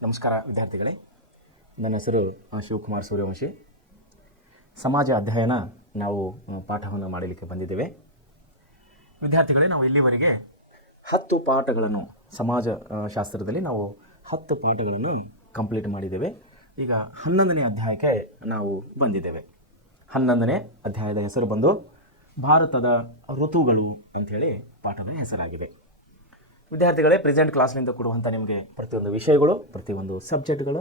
ನಮಸ್ಕಾರ ವಿದ್ಯಾರ್ಥಿಗಳೇ, ನನ್ನ ಹೆಸರು ಶಿವಕುಮಾರ್ ಸೂರ್ಯವಂಶಿ. ಸಮಾಜ ಅಧ್ಯಯನ ನಾವು ಪಾಠವನ್ನು ಮಾಡಲಿಕ್ಕೆ ಬಂದಿದ್ದೇವೆ. ವಿದ್ಯಾರ್ಥಿಗಳೇ, ನಾವು ಇಲ್ಲಿವರೆಗೆ 10 ಪಾಠಗಳನ್ನು ಸಮಾಜ ಶಾಸ್ತ್ರದಲ್ಲಿ ನಾವು 10 ಪಾಠಗಳನ್ನು ಕಂಪ್ಲೀಟ್ ಮಾಡಿದ್ದೇವೆ. ಈಗ 11ನೇ ಅಧ್ಯಾಯಕ್ಕೆ ನಾವು ಬಂದಿದ್ದೇವೆ. 11ನೇ ಅಧ್ಯಾಯದ ಹೆಸರು ಬಂದು ಭಾರತದ ಋತುಗಳು ಅಂಥೇಳಿ ಪಾಠದ ಹೆಸರಾಗಿದೆ. ವಿದ್ಯಾರ್ಥಿಗಳೇ, ಪ್ರೆಸೆಂಟ್ ಕ್ಲಾಸ್ನಿಂದ ಕೊಡುವಂಥ ನಿಮಗೆ ಪ್ರತಿಯೊಂದು ವಿಷಯಗಳು, ಪ್ರತಿಯೊಂದು ಸಬ್ಜೆಕ್ಟ್ಗಳು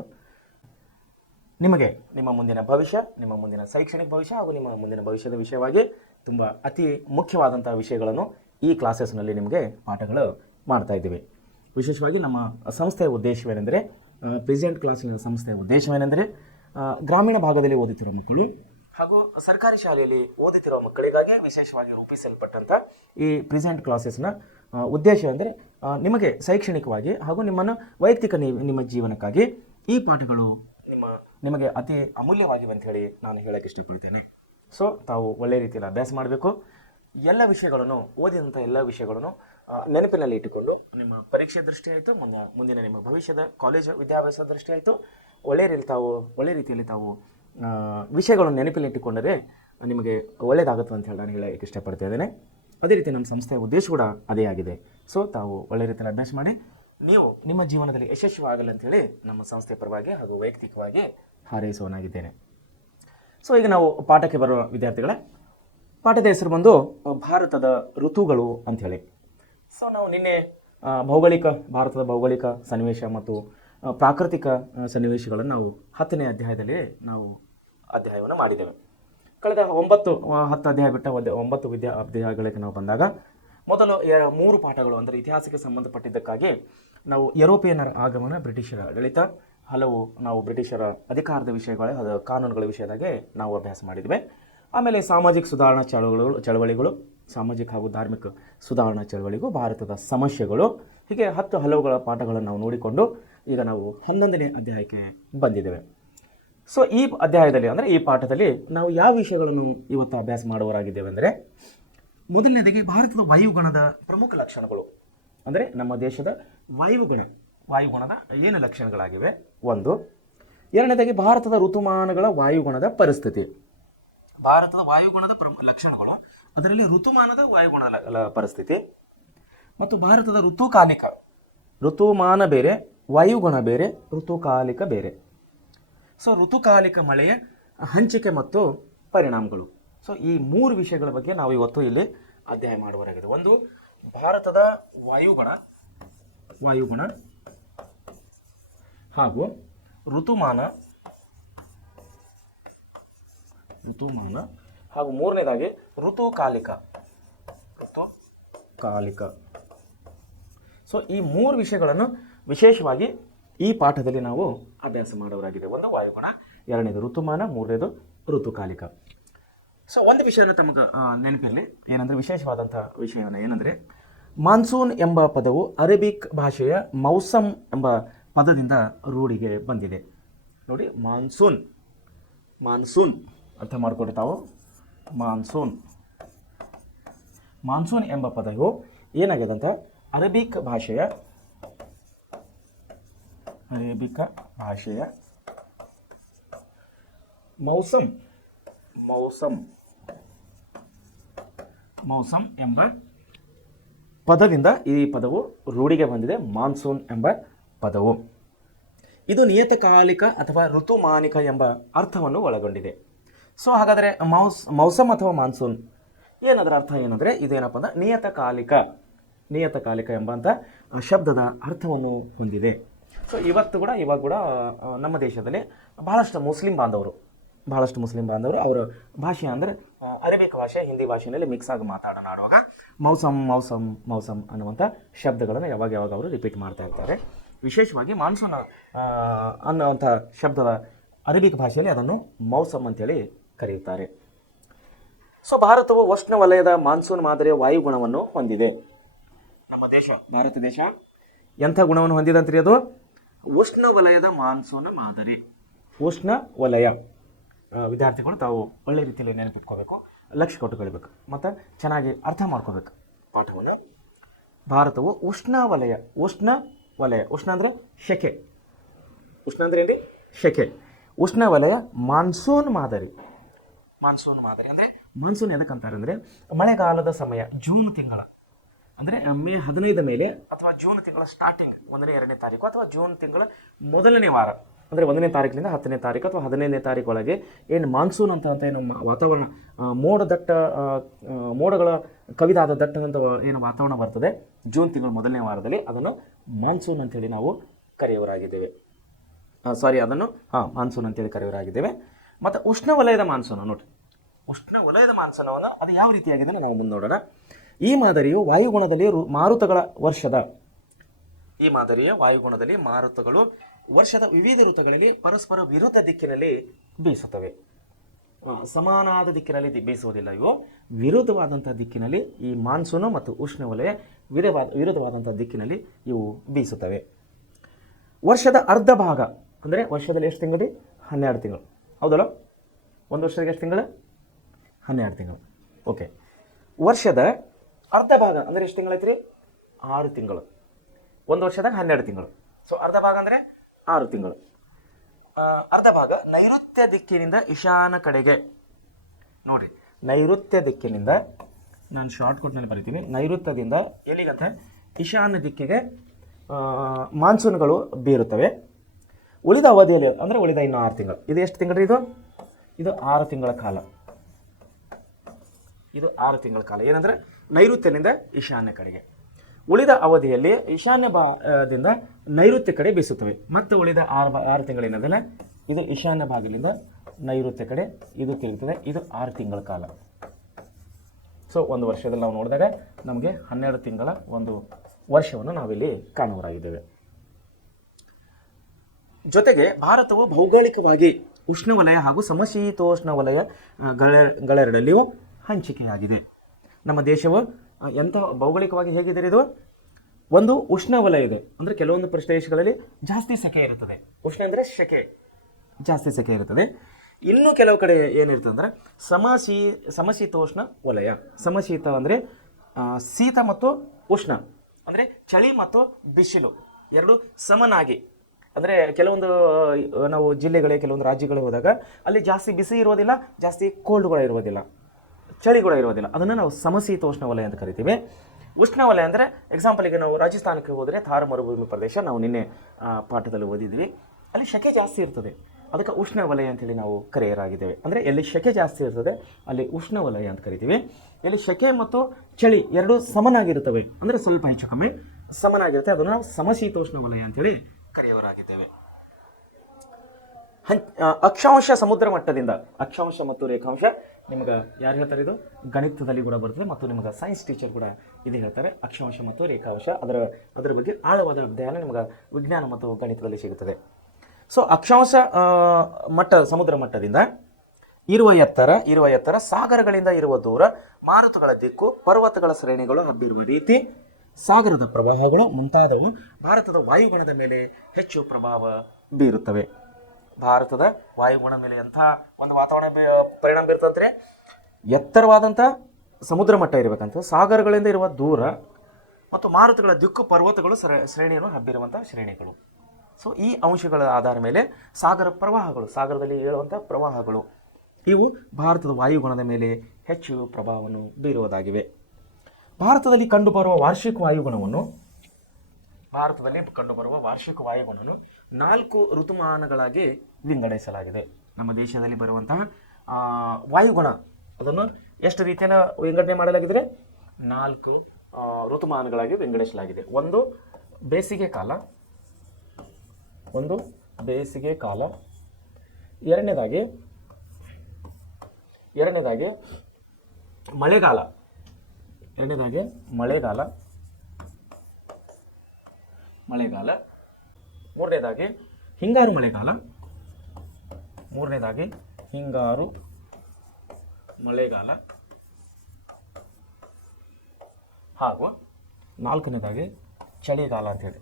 ನಿಮಗೆ ನಿಮ್ಮ ಮುಂದಿನ ಭವಿಷ್ಯ, ನಿಮ್ಮ ಮುಂದಿನ ಶೈಕ್ಷಣಿಕ ಭವಿಷ್ಯ ಹಾಗೂ ನಿಮ್ಮ ಮುಂದಿನ ಭವಿಷ್ಯದ ವಿಷಯವಾಗಿ ತುಂಬ ಅತಿ ಮುಖ್ಯವಾದಂಥ ವಿಷಯಗಳನ್ನು ಈ ಕ್ಲಾಸಸ್ನಲ್ಲಿ ನಿಮಗೆ ಪಾಠಗಳು ಮಾಡ್ತಾ ಇದ್ದೀವಿ. ವಿಶೇಷವಾಗಿ ನಮ್ಮ ಸಂಸ್ಥೆಯ ಉದ್ದೇಶವೇನೆಂದರೆ, ಪ್ರೆಸೆಂಟ್ ಕ್ಲಾಸಿನ ಸಂಸ್ಥೆಯ ಉದ್ದೇಶವೇನೆಂದರೆ, ಗ್ರಾಮೀಣ ಭಾಗದಲ್ಲಿ ಓದುತ್ತಿರುವ ಮಕ್ಕಳು ಹಾಗೂ ಸರ್ಕಾರಿ ಶಾಲೆಯಲ್ಲಿ ಓದುತ್ತಿರುವ ಮಕ್ಕಳಿಗಾಗಿ ವಿಶೇಷವಾಗಿ ರೂಪಿಸಲ್ಪಟ್ಟಂಥ ಈ ಪ್ರೆಸೆಂಟ್ ಕ್ಲಾಸಸ್ನ ಉದ್ದೇಶ ಅಂದರೆ ನಿಮಗೆ ಶೈಕ್ಷಣಿಕವಾಗಿ ಹಾಗೂ ನಿಮ್ಮನ್ನು ವೈಯಕ್ತಿಕ ನಿಮ್ಮ ಜೀವನಕ್ಕಾಗಿ ಈ ಪಾಠಗಳು ನಿಮಗೆ ಅತಿ ಅಮೂಲ್ಯವಾಗಿವೆ ಅಂತ ಹೇಳಿ ನಾನು ಹೇಳೋಕ್ಕೆ ಇಷ್ಟಪಡ್ತೇನೆ. ಸೊ ತಾವು ಒಳ್ಳೆಯ ರೀತಿಯಲ್ಲಿ ಅಭ್ಯಾಸ ಮಾಡಬೇಕು. ಎಲ್ಲ ವಿಷಯಗಳನ್ನು ಓದಿದಂಥ ಎಲ್ಲ ವಿಷಯಗಳನ್ನು ನೆನಪಿನಲ್ಲಿ ಇಟ್ಟುಕೊಂಡು ನಿಮ್ಮ ಪರೀಕ್ಷೆ ದೃಷ್ಟಿ ಆಯಿತು, ಮುಂದಿನ ನಿಮ್ಮ ಭವಿಷ್ಯದ ಕಾಲೇಜು ವಿದ್ಯಾಭ್ಯಾಸ ದೃಷ್ಟಿ ಆಯಿತು, ಒಳ್ಳೆಯ ರೀತಿಯಲ್ಲಿ ತಾವು ವಿಷಯಗಳನ್ನು ನೆನಪಿನಲ್ಲಿ ಇಟ್ಟುಕೊಂಡರೆ ನಿಮಗೆ ಒಳ್ಳೆಯದಾಗುತ್ತೆ ಅಂತ ಹೇಳಿ ನಾನು ಹೇಳೋಕ್ಕೆ ಇಷ್ಟಪಡ್ತಾ ಇದ್ದೇನೆ. ಅದೇ ರೀತಿ ನಮ್ಮ ಸಂಸ್ಥೆಯ ಉದ್ದೇಶ ಕೂಡ ಅದೇ ಆಗಿದೆ. ಸೊ ತಾವು ಒಳ್ಳೆ ರೀತಿಯಲ್ಲಿ ಅಭ್ಯಾಸ ಮಾಡಿ ನೀವು ನಿಮ್ಮ ಜೀವನದಲ್ಲಿ ಯಶಸ್ವಿಯಾಗಲ್ಲ ಅಂತೇಳಿ ನಮ್ಮ ಸಂಸ್ಥೆಯ ಪರವಾಗಿ ಹಾಗೂ ವೈಯಕ್ತಿಕವಾಗಿ ಹಾರೈಸುವನಾಗಿದ್ದೇನೆ. ಸೊ ಈಗ ನಾವು ಪಾಠಕ್ಕೆ ಬರುವ ವಿದ್ಯಾರ್ಥಿಗಳೇ, ಪಾಠದ ಹೆಸರು ಬಂದು ಭಾರತದ ಋತುಗಳು ಅಂಥೇಳಿ. ಸೊ ನಾವು ನಿನ್ನೆ ಭಾರತದ ಭೌಗೋಳಿಕ ಸನ್ನಿವೇಶ ಮತ್ತು ಪ್ರಾಕೃತಿಕ ಸನ್ನಿವೇಶಗಳನ್ನು ನಾವು 10ನೇ ಅಧ್ಯಾಯದಲ್ಲಿ ನಾವು ಅಧ್ಯಾಯವನ್ನು ಮಾಡಿದ್ದೇವೆ. ಕಳೆದ 9-10 ಅಧ್ಯಾಯ ಬಿಟ್ಟ 9 ಅಧ್ಯಾಯಗಳಿಗೆ ನಾವು ಬಂದಾಗ ಮೊದಲು 3 ಪಾಠಗಳು ಅಂದರೆ ಇತಿಹಾಸಕ್ಕೆ ಸಂಬಂಧಪಟ್ಟಿದ್ದಕ್ಕಾಗಿ ನಾವು ಯುರೋಪಿಯನ್ನರ ಆಗಮನ, ಬ್ರಿಟಿಷರ ಆಡಳಿತ, ನಾವು ಬ್ರಿಟಿಷರ ಅಧಿಕಾರದ ವಿಷಯಗಳ ಕಾನೂನುಗಳ ವಿಷಯದಾಗೆ ನಾವು ಅಭ್ಯಾಸ ಮಾಡಿದ್ವಿ. ಆಮೇಲೆ ಸಾಮಾಜಿಕ ಸುಧಾರಣಾ ಚಳವಳಿಗಳು, ಸಾಮಾಜಿಕ ಹಾಗೂ ಧಾರ್ಮಿಕ ಸುಧಾರಣಾ ಚಳವಳಿಗೂ, ಭಾರತದ ಸಮಸ್ಯೆಗಳು, ಹೀಗೆ 10 ಹಲವುಗಳ ಪಾಠಗಳನ್ನು ನಾವು ನೋಡಿಕೊಂಡು ಈಗ ನಾವು 11ನೇ ಅಧ್ಯಾಯಕ್ಕೆ ಬಂದಿದ್ದೇವೆ. ಸೊ ಈ ಅಧ್ಯಾಯದಲ್ಲಿ ಅಂದರೆ ಈ ಪಾಠದಲ್ಲಿ ನಾವು ಯಾವ ವಿಷಯಗಳನ್ನು ಇವತ್ತು ಅಭ್ಯಾಸ ಮಾಡುವರಾಗಿದ್ದೇವೆ ಅಂದರೆ, ಮೊದಲನೇದಾಗಿ ಭಾರತದ ವಾಯುಗುಣದ ಪ್ರಮುಖ ಲಕ್ಷಣಗಳು ಅಂದರೆ ನಮ್ಮ ದೇಶದ ವಾಯುಗುಣದ ಏನು ಲಕ್ಷಣಗಳಾಗಿವೆ ಒಂದು. ಎರಡನೇದಾಗಿ ಭಾರತದ ಋತುಮಾನಗಳ ವಾಯುಗುಣದ ಪರಿಸ್ಥಿತಿ, ಭಾರತದ ವಾಯುಗುಣದ ಲಕ್ಷಣಗಳು, ಅದರಲ್ಲಿ ಋತುಮಾನದ ವಾಯುಗುಣದ ಪರಿಸ್ಥಿತಿ ಮತ್ತು ಭಾರತದ ಋತುಮಾನ ಬೇರೆ, ವಾಯುಗುಣ ಬೇರೆ, ಋತುಕಾಲಿಕ ಬೇರೆ. ಸೊ ಋತುಕಾಲಿಕ ಮಳೆಯ ಹಂಚಿಕೆ ಮತ್ತು ಪರಿಣಾಮಗಳು. ಸೊ ಈ 3 ವಿಷಯಗಳ ಬಗ್ಗೆ ನಾವು ಇವತ್ತು ಇಲ್ಲಿ ಅಧ್ಯಯನ ಮಾಡುವರಾಗಿದೆ. ಒಂದು ಭಾರತದ ವಾಯುಗುಣ ಹಾಗೂ ಋತುಮಾನ ಹಾಗೂ ಮೂರನೇದಾಗಿ ಋತುಕಾಲಿಕ. ಸೊ ಈ 3 ವಿಷಯಗಳನ್ನು ವಿಶೇಷವಾಗಿ ಈ ಪಾಠದಲ್ಲಿ ನಾವು ಅಭ್ಯಾಸ ಮಾಡೋರಾಗಿದೆ. ಒಂದು ವಾಯುಗುಣ, ಎರಡನೇದು ಋತುಮಾನ, ಮೂರನೇದು ಋತುಕಾಲಿಕ. ಸೊ ಒಂದು ವಿಷಯನ ತಮಗೆ ನೆನಪಿರಲಿ, ಏನಂದರೆ ವಿಶೇಷವಾದಂಥ ವಿಷಯವನ್ನು ಏನಂದರೆ, ಮಾನ್ಸೂನ್ ಎಂಬ ಪದವು ಅರೇಬಿಕ್ ಭಾಷೆಯ ಮೌಸಮ್ ಎಂಬ ಪದದಿಂದ ರೂಢಿಗೆ ಬಂದಿದೆ. ನೋಡಿ, ಮಾನ್ಸೂನ್ ಅರ್ಥ ಮಾಡಿಕೊಡಿ ತಾವು. ಮಾನ್ಸೂನ್ ಎಂಬ ಪದವು ಏನಾಗಿದೆ ಅಂತ, ಅರೇಬಿಕ್ ಭಾಷೆಯ ಮೌಸಮ್ ಎಂಬ ಪದದಿಂದ ಈ ಪದವು ರೂಢಿಗೆ ಬಂದಿದೆ. ಮಾನ್ಸೂನ್ ಎಂಬ ಪದವು ಇದು ನಿಯತಕಾಲಿಕ ಅಥವಾ ಋತುಮಾನಿಕ ಎಂಬ ಅರ್ಥವನ್ನು ಒಳಗೊಂಡಿದೆ. ಸೊ ಹಾಗಾದರೆ ಮೌಸಮ್ ಅಥವಾ ಮಾನ್ಸೂನ್ ಏನದರ ಅರ್ಥ ಏನಂದರೆ, ಇದೇನಪ್ಪ ಅಂದ್ರೆ ನಿಯತಕಾಲಿಕ ಎಂಬಂಥ ಶಬ್ದದ ಅರ್ಥವನ್ನು ಹೊಂದಿದೆ. ಸೊ ಇವಾಗ ಕೂಡ ನಮ್ಮ ದೇಶದಲ್ಲಿ ಬಹಳಷ್ಟು ಮುಸ್ಲಿಂ ಬಾಂಧವರು ಅವರ ಭಾಷೆ ಅಂದರೆ ಅರೇಬಿಕ್ ಭಾಷೆ, ಹಿಂದಿ ಭಾಷೆಯಲ್ಲಿ ಮಿಕ್ಸ್ ಆಗಿ ಮಾತನಾಡುವಾಗ ಮೌಸಮ್ ಅನ್ನುವಂಥ ಶಬ್ದಗಳನ್ನು ಯಾವಾಗ ಅವರು ರಿಪೀಟ್ ಮಾಡ್ತಾ ಇರ್ತಾರೆ. ವಿಶೇಷವಾಗಿ ಮಾನ್ಸೂನ್ ಅನ್ನುವಂಥ ಶಬ್ದದ ಅರೇಬಿಕ್ ಭಾಷೆಯಲ್ಲಿ ಅದನ್ನು ಮೌಸಮ್ ಅಂತೇಳಿ ಕರೆಯುತ್ತಾರೆ. ಸೊ ಭಾರತವು ಉಷ್ಣವಲಯದ ಮಾನ್ಸೂನ್ ಮಾದರಿಯ ವಾಯುಗುಣವನ್ನು ಹೊಂದಿದೆ. ನಮ್ಮ ದೇಶ, ಭಾರತ ದೇಶ ಎಂಥ ಗುಣವನ್ನು ಹೊಂದಿದೆ ಅಂತೀರಿ? ಅದು ಉಷ್ಣವಲಯದ ಮಾನ್ಸೂನ್ ಮಾದರಿ. ಉಷ್ಣವಲಯ ವಿದ್ಯಾರ್ಥಿಗಳು ತಾವು ಒಳ್ಳೆ ರೀತಿಯಲ್ಲಿ ನೆನಪಿಟ್ಕೋಬೇಕು, ಲಕ್ಷ್ಯ ಕೊಟ್ಟುಕೊಳ್ಬೇಕು ಮತ್ತು ಚೆನ್ನಾಗಿ ಅರ್ಥ ಮಾಡ್ಕೋಬೇಕು ಪಾಠವನ್ನು. ಭಾರತವು ಉಷ್ಣ ಅಂದರೆ ಶೆಕೆ, ಉಷ್ಣ ಅಂದ್ರೆ ಏನ್ರಿ? ಶೆಕೆ. ಉಷ್ಣವಲಯ ಮಾನ್ಸೂನ್ ಮಾದರಿ. ಮಾನ್ಸೂನ್ ಮಾದರಿ ಅಂದರೆ ಮಾನ್ಸೂನ್ ಎದಕ್ಕೆ ಅಂತಾರೆ ಅಂದರೆ ಮಳೆಗಾಲದ ಸಮಯ ಜೂನ್ ತಿಂಗಳ ಅಂದರೆ ಮೇ 15 ಮೇಲೆ ಅಥವಾ ಜೂನ್ ತಿಂಗಳ ಸ್ಟಾರ್ಟಿಂಗ್ 1ನೇ 2ನೇ ತಾರೀಕು ಅಥವಾ ಜೂನ್ ತಿಂಗಳ ಮೊದಲನೇ ವಾರ ಅಂದರೆ 1ನೇ ತಾರೀಕಿನಿಂದ 10ನೇ ತಾರೀಕು ಅಥವಾ 15ನೇ ತಾರೀಕು ಒಳಗೆ ಏನು ಮಾನ್ಸೂನ್ ಅಂತ ಏನು ವಾತಾವರಣ ಮೋಡಗಳ ಕವಿದಾದ ದಟ್ಟದಂಥ ಏನು ವಾತಾವರಣ ಬರ್ತದೆ ಜೂನ್ ತಿಂಗಳ ಮೊದಲನೇ ವಾರದಲ್ಲಿ ಅದನ್ನು ಮಾನ್ಸೂನ್ ಅಂತೇಳಿ ನಾವು ಕರೆಯುವರಾಗಿದ್ದೇವೆ. ಅದನ್ನು ಮಾನ್ಸೂನ್ ಅಂತೇಳಿ ಕರೆಯುವರಾಗಿದ್ದೇವೆ. ಮತ್ತು ಉಷ್ಣವಲಯದ ಮಾನ್ಸೂನ್ ನೋಡಿರಿ, ಉಷ್ಣವಲಯದ ಮಾನ್ಸೂನವನ್ನು ಅದು ಯಾವ ರೀತಿಯಾಗಿದೆ ನಾವು ಮುಂದೆ ನೋಡೋಣ. ಈ ಮಾದರಿಯು ವಾಯುಗುಣದಲ್ಲಿ ಮಾರುತಗಳು ವರ್ಷದ ವಿವಿಧ ಋತುಗಳಲ್ಲಿ ಪರಸ್ಪರ ವಿರುದ್ಧ ದಿಕ್ಕಿನಲ್ಲಿ ಬೀಸುತ್ತವೆ. ಸಮಾನಾದ ದಿಕ್ಕಿನಲ್ಲಿ ಬೀಸುವುದಿಲ್ಲ, ಇವು ವಿರುದ್ಧವಾದಂಥ ದಿಕ್ಕಿನಲ್ಲಿ ಈ ಮಾನ್ಸೂನು ಮತ್ತು ಉಷ್ಣವಲಯ ವಿರುದ್ಧವಾದಂಥ ದಿಕ್ಕಿನಲ್ಲಿ ಇವು ಬೀಸುತ್ತವೆ. ವರ್ಷದ ಅರ್ಧ ಭಾಗ ಅಂದರೆ ವರ್ಷದಲ್ಲಿ ಎಷ್ಟು ತಿಂಗಳು? 12 ತಿಂಗಳು. ಹೌದಲ್ಲ? ಒಂದು ವರ್ಷಕ್ಕೆ ಎಷ್ಟು ತಿಂಗಳು? 12 ತಿಂಗಳು. ಓಕೆ. ವರ್ಷದ ಅರ್ಧ ಭಾಗ ಅಂದರೆ ಎಷ್ಟು ತಿಂಗಳೈತ್ರಿ? 6 ತಿಂಗಳು. ಒಂದು ವರ್ಷದಾಗ 12 ತಿಂಗಳು. ಸೊ ಅರ್ಧ ಭಾಗ ಅಂದರೆ 6 ತಿಂಗಳು. ಅರ್ಧ ಭಾಗ ನೈಋತ್ಯ ದಿಕ್ಕಿನಿಂದ ಈಶಾನ ಕಡೆಗೆ ನೋಡಿರಿ, ನೈಋತ್ಯ ದಿಕ್ಕಿನಿಂದ ನಾನು ಶಾರ್ಟ್ಕಟ್ನಲ್ಲಿ ಬರಿತೀನಿ. ನೈಋತ್ಯದಿಂದ ಎಲ್ಲಿಗಂತೆ ಈಶಾನ್ಯ ದಿಕ್ಕಿಗೆ ಮಾನ್ಸೂನ್ಗಳು ಬೀರುತ್ತವೆ. ಉಳಿದ ಅವಧಿಯಲ್ಲಿ ಅಂದರೆ ಉಳಿದ ಇನ್ನು 6 ತಿಂಗಳು. ಇದು ಎಷ್ಟು ತಿಂಗಳು? ಇದು 6 ತಿಂಗಳ ಕಾಲ. ಇದು 6 ತಿಂಗಳ ಕಾಲ ಏನಂದರೆ ನೈಋತ್ಯದಿಂದ ಈಶಾನ್ಯ ಕಡೆಗೆ. ಉಳಿದ ಅವಧಿಯಲ್ಲಿ ಈಶಾನ್ಯ ಭಾಗದಿಂದ ನೈಋತ್ಯ ಕಡೆ ಬೀಸುತ್ತವೆ. ಮತ್ತು ಉಳಿದ 6 ತಿಂಗಳೇನದಲ್ಲ ಇದು ಈಶಾನ್ಯ ಭಾಗದಿಂದ ನೈಋತ್ಯ ಕಡೆ ಇದು ತಿರುಗುತ್ತದೆ. ಇದು 6 ತಿಂಗಳ ಕಾಲ. ಸೊ ಒಂದು ವರ್ಷದಲ್ಲಿ ನಾವು ನೋಡಿದಾಗ ನಮಗೆ 12 ತಿಂಗಳ ಒಂದು ವರ್ಷವನ್ನು ನಾವಿಲ್ಲಿ ಕಾಣುವರಾಗಿದ್ದೇವೆ. ಜೊತೆಗೆ ಭಾರತವು ಭೌಗೋಳಿಕವಾಗಿ ಉಷ್ಣವಲಯ ಹಾಗೂ ಸಮಶೀತೋಷ್ಣ ವಲಯಗಳೆರಡಲ್ಲಿಯೂ ಹಂಚಿಕೆಯಾಗಿದೆ. ನಮ್ಮ ದೇಶವು ಎಂಥ ಭೌಗೋಳಿಕವಾಗಿ ಹೇಗಿದೆ? ಇದು ಒಂದು ಉಷ್ಣವಲಯ ಇದೆ ಅಂದರೆ ಕೆಲವೊಂದು ಪ್ರದೇಶಗಳಲ್ಲಿ ಜಾಸ್ತಿ ಸೆಕೆ ಇರುತ್ತದೆ. ಉಷ್ಣ ಅಂದರೆ ಸೆಕೆ, ಜಾಸ್ತಿ ಸೆಕೆ ಇರುತ್ತದೆ. ಇನ್ನು ಕೆಲವು ಕಡೆ ಏನಿರ್ತದೆ ಅಂದರೆ ಸಮಶೀತೋಷ್ಣ ವಲಯ. ಸಮಶೀತ ಅಂದರೆ ಶೀತ ಮತ್ತು ಉಷ್ಣ ಅಂದರೆ ಚಳಿ ಮತ್ತು ಬಿಸಿಲು ಎರಡು ಸಮನಾಗಿ, ಅಂದರೆ ಕೆಲವೊಂದು ನಾವು ಕೆಲವೊಂದು ರಾಜ್ಯಗಳಿಗೆ ಹೋದಾಗ ಅಲ್ಲಿ ಜಾಸ್ತಿ ಬಿಸಿ ಇರೋದಿಲ್ಲ, ಜಾಸ್ತಿ ಕೋಲ್ಡ್ ಕೂಡ ಇರೋದಿಲ್ಲ, ಚಳಿ ಕೂಡ ಇರೋದಿಲ್ಲ. ಅದನ್ನು ನಾವು ಸಮಶೀತೋಷ್ಣ ವಲಯ ಅಂತ ಕರಿತೀವಿ. ಉಷ್ಣವಲಯ ಅಂದರೆ ಎಕ್ಸಾಂಪಲ್ಗೆ ನಾವು ರಾಜಸ್ಥಾನಕ್ಕೆ ಹೋದರೆ ಥಾರ್ ಮರುಭೂಮಿ ಪ್ರದೇಶ ನಾವು ನಿನ್ನೆ ಪಾಠದಲ್ಲಿ ಓದಿದ್ವಿ. ಅಲ್ಲಿ ಸೆಕೆ ಜಾಸ್ತಿ ಇರ್ತದೆ, ಅದಕ್ಕೆ ಉಷ್ಣವಲಯ ಅಂತೇಳಿ ನಾವು ಕರೆಯಲಾಗಿದ್ದೇವೆ. ಅಂದರೆ ಎಲ್ಲಿ ಸೆಕೆ ಜಾಸ್ತಿ ಇರ್ತದೆ ಅಲ್ಲಿ ಉಷ್ಣವಲಯ ಅಂತ ಕರಿತೀವಿ. ಎಲ್ಲಿ ಸೆಕೆ ಮತ್ತು ಚಳಿ ಎರಡೂ ಸಮನಾಗಿರುತ್ತವೆ ಅಂದರೆ ಸ್ವಲ್ಪ ಹೆಚ್ಚು ಕಮ್ಮಿ ಸಮನಾಗಿರುತ್ತೆ, ಅದನ್ನು ನಾವು ಸಮಶೀತೋಷ್ಣ ವಲಯ ಅಂತೇಳಿ ಕರೆಯುವರಾಗಿದ್ದೇವೆ. ಅಕ್ಷಾಂಶ ಸಮುದ್ರ ಮಟ್ಟದಿಂದ, ಅಕ್ಷಾಂಶ ಮತ್ತು ರೇಖಾಂಶ ನಿಮ್ಗೆ ಯಾರು ಹೇಳ್ತಾರೆ? ಇದು ಗಣಿತದಲ್ಲಿ ಕೂಡ ಬರ್ತದೆ ಮತ್ತು ನಿಮ್ಗೆ ಸೈನ್ಸ್ ಟೀಚರ್ ಕೂಡ ಇದು ಹೇಳ್ತಾರೆ. ಅಕ್ಷಾಂಶ ಮತ್ತು ರೇಖಾಂಶ ಅದರ ಬಗ್ಗೆ ಆಳವಾದ ಅಧ್ಯಯನ ನಿಮ್ಗೆ ವಿಜ್ಞಾನ ಮತ್ತು ಗಣಿತದಲ್ಲಿ ಸಿಗುತ್ತದೆ. ಸೊ ಅಕ್ಷಾಂಶ ಸಮುದ್ರ ಮಟ್ಟದಿಂದ ಇರುವ ಎತ್ತರ, ಸಾಗರಗಳಿಂದ ಇರುವ ದೂರ, ಮಾರುತಗಳ ದಿಕ್ಕು, ಪರ್ವತಗಳ ಶ್ರೇಣಿಗಳು ಹಬ್ಬಿರುವ ರೀತಿ, ಸಾಗರದ ಪ್ರವಾಹಗಳು ಮುಂತಾದವು ಭಾರತದ ವಾಯುಗುಣದ ಮೇಲೆ ಹೆಚ್ಚು ಪ್ರಭಾವ ಬೀರುತ್ತವೆ. ಭಾರತದ ವಾಯುಗುಣ ಮೇಲೆ ಎಂಥ ಒಂದು ವಾತಾವರಣ ಪರಿಣಾಮ ಬೀರ್ತಂದ್ರೆ ಎತ್ತರವಾದಂಥ ಸಮುದ್ರ ಮಟ್ಟ ಇರಬೇಕಂತ, ಸಾಗರಗಳಿಂದ ಇರುವ ದೂರ ಮತ್ತು ಮಾರುತಗಳ ದಿಕ್ಕು, ಪರ್ವತಗಳು ಶ್ರೇಣಿಯನ್ನು ಹಬ್ಬಿರುವಂಥ ಶ್ರೇಣಿಗಳು. ಸೊ ಈ ಅಂಶಗಳ ಆಧಾರ ಮೇಲೆ ಸಾಗರದಲ್ಲಿ ಏಳುವಂಥ ಪ್ರವಾಹಗಳು ಇವು ಭಾರತದ ವಾಯುಗುಣದ ಮೇಲೆ ಹೆಚ್ಚು ಪ್ರಭಾವವನ್ನು ಬೀರುವುದಾಗಿವೆ. ಭಾರತದಲ್ಲಿ ಕಂಡುಬರುವ ವಾರ್ಷಿಕ ವಾಯುಗುಣವನ್ನು 4 ಋತುಮಾನಗಳಾಗಿ ವಿಂಗಡಿಸಲಾಗಿದೆ. ನಮ್ಮ ದೇಶದಲ್ಲಿ ಬರುವಂತಹ ವಾಯುಗುಣ ಅದನ್ನು ಎಷ್ಟು ರೀತಿಯನ್ನು ವಿಂಗಡಣೆ ಮಾಡಲಾಗಿದೆ? 4 ಋತುಮಾನಗಳಾಗಿ ವಿಂಗಡಿಸಲಾಗಿದೆ. ಒಂದು ಬೇಸಿಗೆ ಕಾಲ, ಎರಡನೇದಾಗಿ ಮಳೆಗಾಲ, ಮೂರನೇದಾಗಿ ಹಿಂಗಾರು ಮಳೆಗಾಲ, ಹಾಗೂ 4ನೇದಾಗಿ ಚಳಿಗಾಲ ಅಂತೇಳಿ.